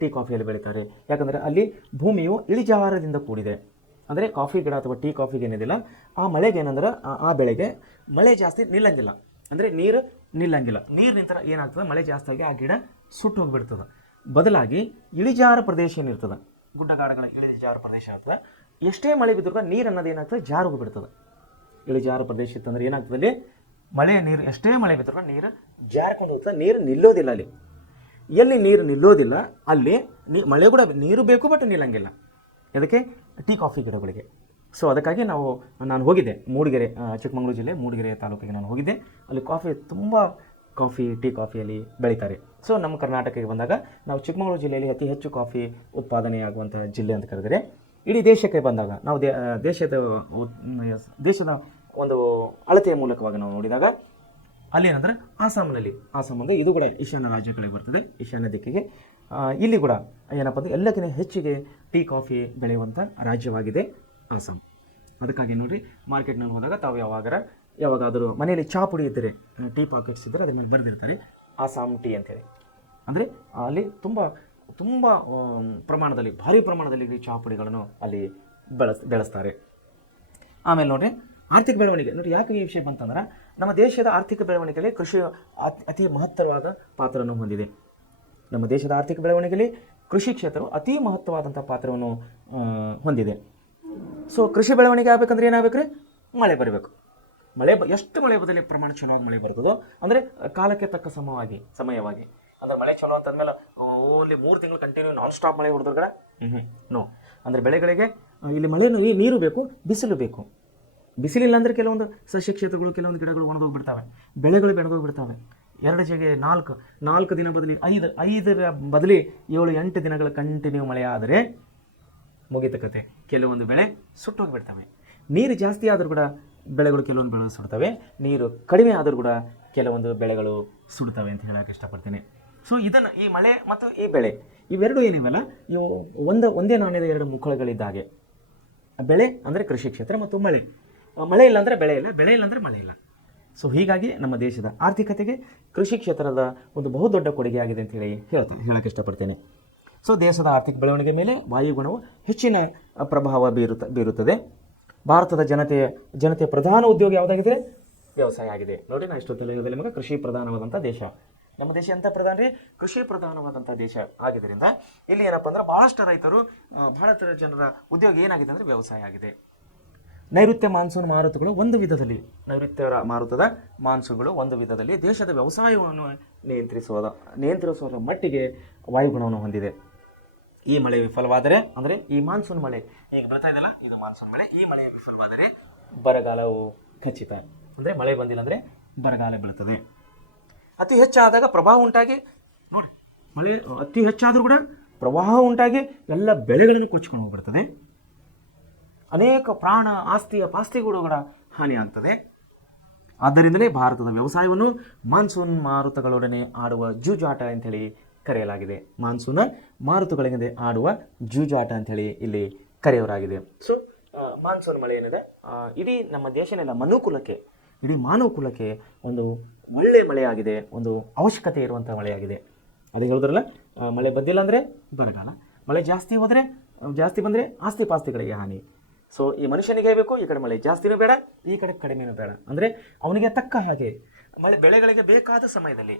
ಟೀ ಕಾಫಿಯಲ್ಲಿ ಬೆಳೀತಾರೆ. ಯಾಕಂದರೆ ಅಲ್ಲಿ ಭೂಮಿಯು ಇಳಿಜಾರದಿಂದ ಕೂಡಿದೆ. ಅಂದರೆ ಕಾಫಿ ಗಿಡ ಅಥವಾ ಟೀ ಕಾಫಿಗೆ ಏನಿದಿಲ್ಲ, ಆ ಮಳೆಗೆ ಏನಂದ್ರೆ ಆ ಬೆಳೆಗೆ ಮಳೆ ಜಾಸ್ತಿ ನಿಲ್ಲಂಗಿಲ್ಲ. ಅಂದರೆ ನೀರು ನಿಲ್ಲಂಗಿಲ್ಲ. ನೀರು ನಿಂತರ ಏನಾಗ್ತದೆ? ಮಳೆ ಜಾಸ್ತಿ ಆಗಿ ಆ ಗಿಡ ಸುಟ್ಟು ಹೋಗಿಬಿಡ್ತದೆ. ಬದಲಾಗಿ ಇಳಿಜಾರ ಪ್ರದೇಶ ಏನಿರ್ತದೆ, ಗುಡ್ಡಗಾಡುಗಳ ಇಳಿಜಾರು ಪ್ರದೇಶ ಇರ್ತದೆ, ಎಷ್ಟೇ ಮಳೆ ಬಿದ್ದರೂ ನೀರು ಅನ್ನೋದು ಏನಾಗ್ತದೆ? ಜಾರು ಹೋಗಿಬಿಡ್ತದೆ. ಇಳಿಜಾರು ಪ್ರದೇಶ ಇತ್ತಂದ್ರೆ ಏನಾಗ್ತದೆ? ಅಲ್ಲಿ ಮಳೆ ನೀರು ಎಷ್ಟೇ ಮಳೆ ಬಿದ್ದರೂ ನೀರು ಜಾರ್ಕೊಂಡು ಹೋಗ್ತದೆ. ನೀರು ನಿಲ್ಲೋದಿಲ್ಲ ಅಲ್ಲಿ. ಎಲ್ಲಿ ನೀರು ನಿಲ್ಲೋದಿಲ್ಲ ಅಲ್ಲಿ ಮಳೆ ಕೂಡ ನೀರು ಬೇಕು, ಬಟ್ ನಿಲ್ಲಂಗಿಲ್ಲ. ಅದಕ್ಕೆ ಟೀ ಕಾಫಿ ಗಿಡಗಳಿಗೆ. ಸೊ ಅದಕ್ಕಾಗಿ ನಾನು ಹೋಗಿದ್ದೆ ಮೂಡಿಗೆರೆ, ಚಿಕ್ಕಮಗಳೂರು ಜಿಲ್ಲೆ ಮೂಡಿಗೆರೆ ತಾಲೂಕಿಗೆ ನಾನು ಹೋಗಿದ್ದೆ. ಅಲ್ಲಿ ತುಂಬ ಟೀ ಕಾಫಿಯಲ್ಲಿ ಬೆಳೀತಾರೆ. ಸೊ ನಮ್ಮ ಕರ್ನಾಟಕಕ್ಕೆ ಬಂದಾಗ ನಾವು ಚಿಕ್ಕಮಗಳೂರು ಜಿಲ್ಲೆಯಲ್ಲಿ ಅತಿ ಹೆಚ್ಚು ಕಾಫಿ ಉತ್ಪಾದನೆಯಾಗುವಂಥ ಜಿಲ್ಲೆ ಅಂತ ಕರೆದರೆ, ಇಡೀ ದೇಶಕ್ಕೆ ಬಂದಾಗ ನಾವು ದೇಶದ ಒಂದು ಅಳತೆಯ ಮೂಲಕವಾಗಿ ನಾವು ನೋಡಿದಾಗ ಅಲ್ಲಿ ಏನಂದ್ರೆ ಆಸಾಂ ಅಂದರೆ ಇದು ಕೂಡ ಈಶಾನ್ಯ ರಾಜ್ಯಗಳಿಗೆ ಬರ್ತದೆ, ಈಶಾನ್ಯ ದಿಕ್ಕಿಗೆ. ಇಲ್ಲಿ ಕೂಡ ಏನಪ್ಪ ಅಂದರೆ ಎಲ್ಲಕ್ಕಿಂತ ಹೆಚ್ಚಿಗೆ ಟೀ ಕಾಫಿ ಬೆಳೆಯುವಂಥ ರಾಜ್ಯವಾಗಿದೆ ಆಸಾಂ. ಅದಕ್ಕಾಗಿ ನೋಡಿರಿ, ಮಾರ್ಕೆಟ್ನಲ್ಲಿ ಹೋದಾಗ ತಾವು ಯಾವಾಗಾರ ಯಾವಾಗಾದರೂ ಮನೆಯಲ್ಲಿ ಚಹಾ ಪುಡಿ ಇದ್ದರೆ, ಟೀ ಪಾಕೆಟ್ಸ್ ಇದ್ದರೆ ಅದ್ರ ಮೇಲೆ ಬರೆದಿರ್ತಾರೆ ಆಸಾಮ್ ಟೀ ಅಂತೇಳಿ. ಅಂದರೆ ಅಲ್ಲಿ ತುಂಬ ತುಂಬ ಪ್ರಮಾಣದಲ್ಲಿ, ಭಾರಿ ಪ್ರಮಾಣದಲ್ಲಿ ಈ ಚಹಾ ಪುಡಿಗಳನ್ನು ಅಲ್ಲಿ ಬೆಳೆಸ್ತಾರೆ. ಆಮೇಲೆ ನೋಡ್ರಿ, ಆರ್ಥಿಕ ಬೆಳವಣಿಗೆ. ನೋಡಿ ಯಾಕೆ ಈ ವಿಷಯ ಬಂತಂದ್ರೆ, ನಮ್ಮ ದೇಶದ ಆರ್ಥಿಕ ಬೆಳವಣಿಗೆಯಲ್ಲಿ ಕೃಷಿ ಅತಿ ಮಹತ್ತರವಾದ ಪಾತ್ರವನ್ನು ಹೊಂದಿದೆ. ನಮ್ಮ ದೇಶದ ಆರ್ಥಿಕ ಬೆಳವಣಿಗೆಯಲ್ಲಿ ಕೃಷಿ ಕ್ಷೇತ್ರವು ಅತಿ ಮಹತ್ವವಾದಂಥ ಪಾತ್ರವನ್ನು ಹೊಂದಿದೆ. ಸೊ ಕೃಷಿ ಬೆಳವಣಿಗೆ ಆಗಬೇಕಂದ್ರೆ ಏನಾಗಬೇಕು ರೀ? ಮಳೆ ಬರಬೇಕು. ಎಷ್ಟು ಮಳೆ ಬದಲಿ ಪ್ರಮಾಣ ಚಲೋ ಮಳೆ ಬರ್ತದೋ ಅಂದರೆ ಕಾಲಕ್ಕೆ ತಕ್ಕ ಸಮಯವಾಗಿ ಅಂದರೆ ಮಳೆ ಚಲೋ ಅಂತಂದ್ಮೇಲೆ ಓನ್ಲಿ 3 ತಿಂಗಳು ಕಂಟಿನ್ಯೂ ನಾನ್ ಸ್ಟಾಪ್ ಮಳೆ ಹೊಡೆದ್ರೆ ನೋ. ಅಂದರೆ ಬೆಳೆಗಳಿಗೆ ಇಲ್ಲಿ ಮಳೆ ನೀರು ಬೇಕು, ಬಿಸಿಲು ಬೇಕು. ಬಿಸಿಲಿಲ್ಲ ಅಂದರೆ ಕೆಲವೊಂದು ಸಸ್ಯ ಕ್ಷೇತ್ರಗಳು, ಕೆಲವೊಂದು ಗಿಡಗಳು ಒಣಗೋಗ್ಬಿಡ್ತವೆ, ಬೆಳೆಗಳು ಬೆಣಗೋಗ್ಬಿಡ್ತವೆ. 2 ಜೊತೆಗೆ 4 ದಿನ ಬದಲಿ 5 ಬದಲಿ 7-8 ದಿನಗಳ ಕಂಟಿನ್ಯೂ ಮಳೆ ಆದರೆ ಮುಗಿತ ಕತೆ. ಕೆಲವೊಂದು ಬೆಳೆ ಸುಟ್ಟೋಗಿಬಿಡ್ತವೆ. ನೀರು ಜಾಸ್ತಿ ಆದರೂ ಕೂಡ ಬೆಳೆಗಳು, ಕೆಲವೊಂದು ಬೆಳೆಗಳು ಸುಡ್ತವೆ. ನೀರು ಕಡಿಮೆ ಆದರೂ ಕೂಡ ಕೆಲವೊಂದು ಬೆಳೆಗಳು ಸುಡ್ತವೆ ಅಂತ ಹೇಳೋಕೆ ಇಷ್ಟಪಡ್ತೀನಿ. ಸೊ ಇದನ್ನು, ಈ ಮಳೆ ಮತ್ತು ಈ ಬೆಳೆ ಇವೆರಡು ಏನಿವೆಲ್ಲ, ಇವು ಒಂದೇ ನಾಣ್ಯದ 2 ಮುಖಗಳಿದ್ದಾಗೆ. ಬೆಳೆ ಅಂದರೆ ಕೃಷಿ ಕ್ಷೇತ್ರ ಮತ್ತು ಮಳೆ ಇಲ್ಲ ಅಂದರೆ ಬೆಳೆ ಇಲ್ಲ, ಬೆಳೆ ಇಲ್ಲ ಅಂದರೆ ಮಳೆ ಇಲ್ಲ. ಸೊ ಹೀಗಾಗಿ ನಮ್ಮ ದೇಶದ ಆರ್ಥಿಕತೆಗೆ ಕೃಷಿ ಕ್ಷೇತ್ರದ ಒಂದು ಬಹುದೊಡ್ಡ ಕೊಡುಗೆ ಆಗಿದೆ ಅಂತ ಹೇಳಕ್ಕೆ ಇಷ್ಟಪಡ್ತೇನೆ. ಸೊ ದೇಶದ ಆರ್ಥಿಕ ಬೆಳವಣಿಗೆ ಮೇಲೆ ವಾಯುಗುಣವು ಹೆಚ್ಚಿನ ಪ್ರಭಾವ ಬೀರುತ್ತದೆ. ಭಾರತದ ಜನತೆಯ ಪ್ರಧಾನ ಉದ್ಯೋಗ ಯಾವುದಾಗಿದೆ? ವ್ಯವಸಾಯ ಆಗಿದೆ. ನೋಡಿ, ನಾನು ಇಷ್ಟೊತ್ತಲ್ಲಿ ನಿಮಗೆ ಕೃಷಿ ಪ್ರಧಾನವಾದಂಥ ದೇಶ. ನಮ್ಮ ದೇಶ ಎಂಥ ಪ್ರಧಾನ ರೀ? ಕೃಷಿ ಪ್ರಧಾನವಾದಂಥ ದೇಶ ಆಗಿದ್ದರಿಂದ ಇಲ್ಲಿ ಏನಪ್ಪ ಅಂದ್ರೆ ಭಾಳಷ್ಟು ರೈತರು, ಭಾರತದ ಜನರ ಉದ್ಯೋಗ ಏನಾಗಿದೆ ಅಂದರೆ ವ್ಯವಸಾಯ ಆಗಿದೆ. ನೈಋತ್ಯ ಮಾನ್ಸೂನ್ ಮಾರುತಗಳು ಒಂದು ವಿಧದಲ್ಲಿ, ಮಾರುತದ ಮಾನ್ಸೂನ್ಗಳು ಒಂದು ವಿಧದಲ್ಲಿ ದೇಶದ ವ್ಯವಸಾಯವನ್ನು ನಿಯಂತ್ರಿಸುವ ಮಟ್ಟಿಗೆ ವಾಯುಗುಣವನ್ನು ಹೊಂದಿದೆ. ಈ ಮಳೆ ವಿಫಲವಾದರೆ, ಅಂದರೆ ಈ ಮಾನ್ಸೂನ್ ಮಳೆ ಈಗ ಬರ್ತಾ ಇದೆಯಲ್ಲ, ಇದು ಮಾನ್ಸೂನ್ ಮಳೆ, ಈ ಮಳೆ ವಿಫಲವಾದರೆ ಬರಗಾಲವು ಖಚಿತ. ಅಂದರೆ ಮಳೆ ಬಂದಿಲ್ಲ ಅಂದರೆ ಬರಗಾಲ ಬೀಳುತ್ತದೆ. ಅತಿ ಹೆಚ್ಚಾದಾಗ ಪ್ರವಾಹ ಉಂಟಾಗಿ, ನೋಡಿ ಮಳೆ ಅತಿ ಹೆಚ್ಚಾದರೂ ಕೂಡ ಪ್ರವಾಹ ಉಂಟಾಗಿ ಎಲ್ಲ ಬೆಳೆಗಳನ್ನು ಕೊಚ್ಕೊಂಡು ಹೋಗ್ಬಿಡ್ತದೆ. ಅನೇಕ ಪ್ರಾಣ ಪಾಸ್ತಿಗಳು ಕೂಡ ಹಾನಿ ಆಗ್ತದೆ. ಆದ್ದರಿಂದಲೇ ಭಾರತದ ವ್ಯವಸಾಯವನ್ನು ಮಾನ್ಸೂನ್ ಮಾರುತಗಳೊಡನೆ ಆಡುವ ಜೂಜಾಟ ಅಂಥೇಳಿ ಕರೆಯಲಾಗಿದೆ. ಮಾನ್ಸೂನ್ ಮಾರುತಗಳಿಂದ ಆಡುವ ಜೂಜಾಟ ಅಂಥೇಳಿ ಇಲ್ಲಿ ಕರೆಯೋರಾಗಿದೆ. ಸೊ ಮಾನ್ಸೂನ್ ಮಳೆ ಏನಿದೆ, ಇಡೀ ನಮ್ಮ ದೇಶನೆಲ್ಲ ಇಡೀ ಮಾನವ ಕುಲಕ್ಕೆ ಒಂದು ಒಳ್ಳೆಯ ಮಳೆಯಾಗಿದೆ, ಒಂದು ಅವಶ್ಯಕತೆ ಇರುವಂಥ ಮಳೆಯಾಗಿದೆ. ಅದು ಹೇಳಿದ್ರಲ್ಲ, ಮಳೆ ಬಂದಿಲ್ಲ ಅಂದರೆ ಬರಗಾಲ, ಮಳೆ ಜಾಸ್ತಿ ಬಂದರೆ ಆಸ್ತಿ ಪಾಸ್ತಿಗಳಿಗೆ ಹಾನಿ. ಸೊ ಈ ಮನುಷ್ಯನಿಗೆ ಬೇಕು, ಈ ಕಡೆ ಮಳೆ ಜಾಸ್ತಿನೂ ಬೇಡ, ಈ ಕಡೆ ಕಡಿಮೆನೂ ಬೇಡ. ಅಂದರೆ ಅವನಿಗೆ ತಕ್ಕ ಹಾಗೆ ಮಳೆ ಬೆಳೆಗಳಿಗೆ ಬೇಕಾದ ಸಮಯದಲ್ಲಿ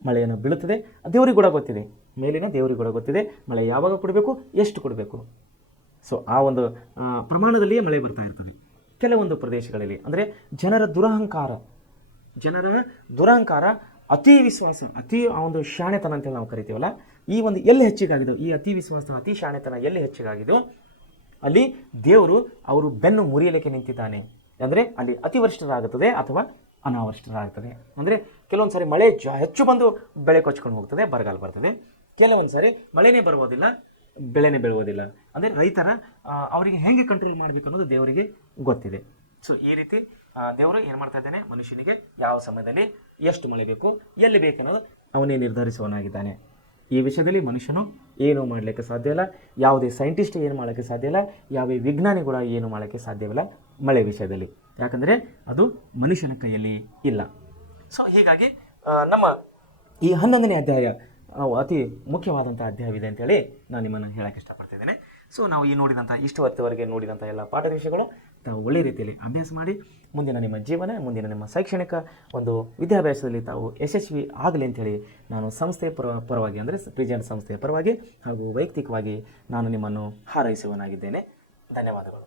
ಮಳೆಯನ್ನು ಬೀಳುತ್ತದೆ. ದೇವರಿಗೆ ಕೂಡ ಗೊತ್ತಿದೆ, ಮೇಲಿನ ದೇವರಿಗೆ ಕೂಡ ಗೊತ್ತಿದೆ ಮಳೆ ಯಾವಾಗ ಕೊಡಬೇಕು, ಎಷ್ಟು ಕೊಡಬೇಕು. ಸೊ ಆ ಒಂದು ಪ್ರಮಾಣದಲ್ಲಿಯೇ ಮಳೆ ಬರ್ತಾ ಇರ್ತದೆ. ಕೆಲವೊಂದು ಪ್ರದೇಶಗಳಲ್ಲಿ ಅಂದರೆ ಜನರ ದುರಹಂಕಾರ, ಅತಿ ವಿಶ್ವಾಸ, ಆ ಒಂದು ಶಾಣೆತನ ಅಂತೇಳಿ ನಾವು ಕರಿತೀವಲ್ಲ, ಈ ಒಂದು ಎಲ್ಲಿ ಹೆಚ್ಚಿಗಾಗಿದೆಯೋ, ಈ ಅತಿ ವಿಶ್ವಾಸ, ಅತಿ ಶಾಣೆತನ ಎಲ್ಲಿ ಹೆಚ್ಚಿಗಾಗಿದೆಯೋ ಅಲ್ಲಿ ದೇವರು ಅವರು ಬೆನ್ನು ಮುರಿಯಲಿಕ್ಕೆ ನಿಂತಿದ್ದಾನೆ. ಅಂದರೆ ಅಲ್ಲಿ ಅತಿವೃಷ್ಟಿಯಾಗುತ್ತದೆ ಅಥವಾ ಅನಾವೃಷ್ಟಿಯಾಗುತ್ತದೆ. ಅಂದರೆ ಕೆಲವೊಂದು ಸಾರಿ ಮಳೆ ಹೆಚ್ಚು ಬಂದು ಬೆಳೆ ಕೊಚ್ಕೊಂಡು ಹೋಗ್ತದೆ, ಬರಗಾಲ ಬರ್ತದೆ. ಕೆಲವೊಂದು ಸಾರಿ ಮಳೆನೇ ಬರುವುದಿಲ್ಲ, ಬೆಳೆನೇ ಬೆಳೆಯೋದಿಲ್ಲ. ಅಂದರೆ ರೈತರ ಅವರಿಗೆ ಹೇಗೆ ಕಂಟ್ರೋಲ್ ಮಾಡಬೇಕು ಅನ್ನೋದು ದೇವರಿಗೆ ಗೊತ್ತಿದೆ. ಸೊ ಈ ರೀತಿ ದೇವರು ಏನು ಮಾಡ್ತಾ ಇದ್ದಾನೆ, ಮನುಷ್ಯನಿಗೆ ಯಾವ ಸಮಯದಲ್ಲಿ ಎಷ್ಟು ಮಳೆ ಬೇಕು, ಎಲ್ಲಿ ಬೇಕು ಅನ್ನೋದು ಅವನೇ ನಿರ್ಧರಿಸುವನಾಗಿದ್ದಾನೆ. ಈ ವಿಷಯದಲ್ಲಿ ಮನುಷ್ಯನು ಏನೂ ಮಾಡಲಿಕ್ಕೆ ಸಾಧ್ಯ ಇಲ್ಲ, ಯಾವುದೇ ಸೈಂಟಿಸ್ಟ್ ಏನು ಮಾಡೋಕ್ಕೆ ಸಾಧ್ಯ ಇಲ್ಲ, ಯಾವುದೇ ವಿಜ್ಞಾನಿ ಕೂಡ ಏನು ಮಾಡೋಕ್ಕೆ ಸಾಧ್ಯವಿಲ್ಲ ಮಳೆ ವಿಷಯದಲ್ಲಿ. ಯಾಕಂದರೆ ಅದು ಮನುಷ್ಯನ ಕೈಯಲ್ಲಿ ಇಲ್ಲ. ಸೊ ಹೀಗಾಗಿ ನಮ್ಮ ಈ 11ನೇ ಅಧ್ಯಾಯ ಅತಿ ಮುಖ್ಯವಾದಂಥ ಅಧ್ಯಾಯವಿದೆ ಅಂತೇಳಿ ನಾನು ನಿಮ್ಮನ್ನು ಹೇಳೋಕ್ಕೆ ಇಷ್ಟಪಡ್ತಿದ್ದೇನೆ. ಸೊ ನಾವು ಇಷ್ಟವರೆಗೆ ನೋಡಿದಂಥ ಎಲ್ಲ ಪಾಠ ವಿಷಯಗಳು ತಾವು ಒಳ್ಳೆ ರೀತಿಯಲ್ಲಿ ಅಭ್ಯಾಸ ಮಾಡಿ ಮುಂದಿನ ನಿಮ್ಮ ಜೀವನ, ಮುಂದಿನ ನಿಮ್ಮ ಶೈಕ್ಷಣಿಕ ಒಂದು ವಿದ್ಯಾಭ್ಯಾಸದಲ್ಲಿ ತಾವು ಯಶಸ್ವಿ ಆಗಲಿ ಅಂಥೇಳಿ ನಾನು ಸಂಸ್ಥೆಯ ಪರವಾಗಿ, ಅಂದರೆ ಪ್ರಿಜೆಂಟ್ ಸಂಸ್ಥೆಯ ಪರವಾಗಿ ಹಾಗೂ ವೈಯಕ್ತಿಕವಾಗಿ ನಾನು ನಿಮ್ಮನ್ನು ಹಾರೈಸುವನಾಗಿದ್ದೇನೆ. ಧನ್ಯವಾದಗಳು.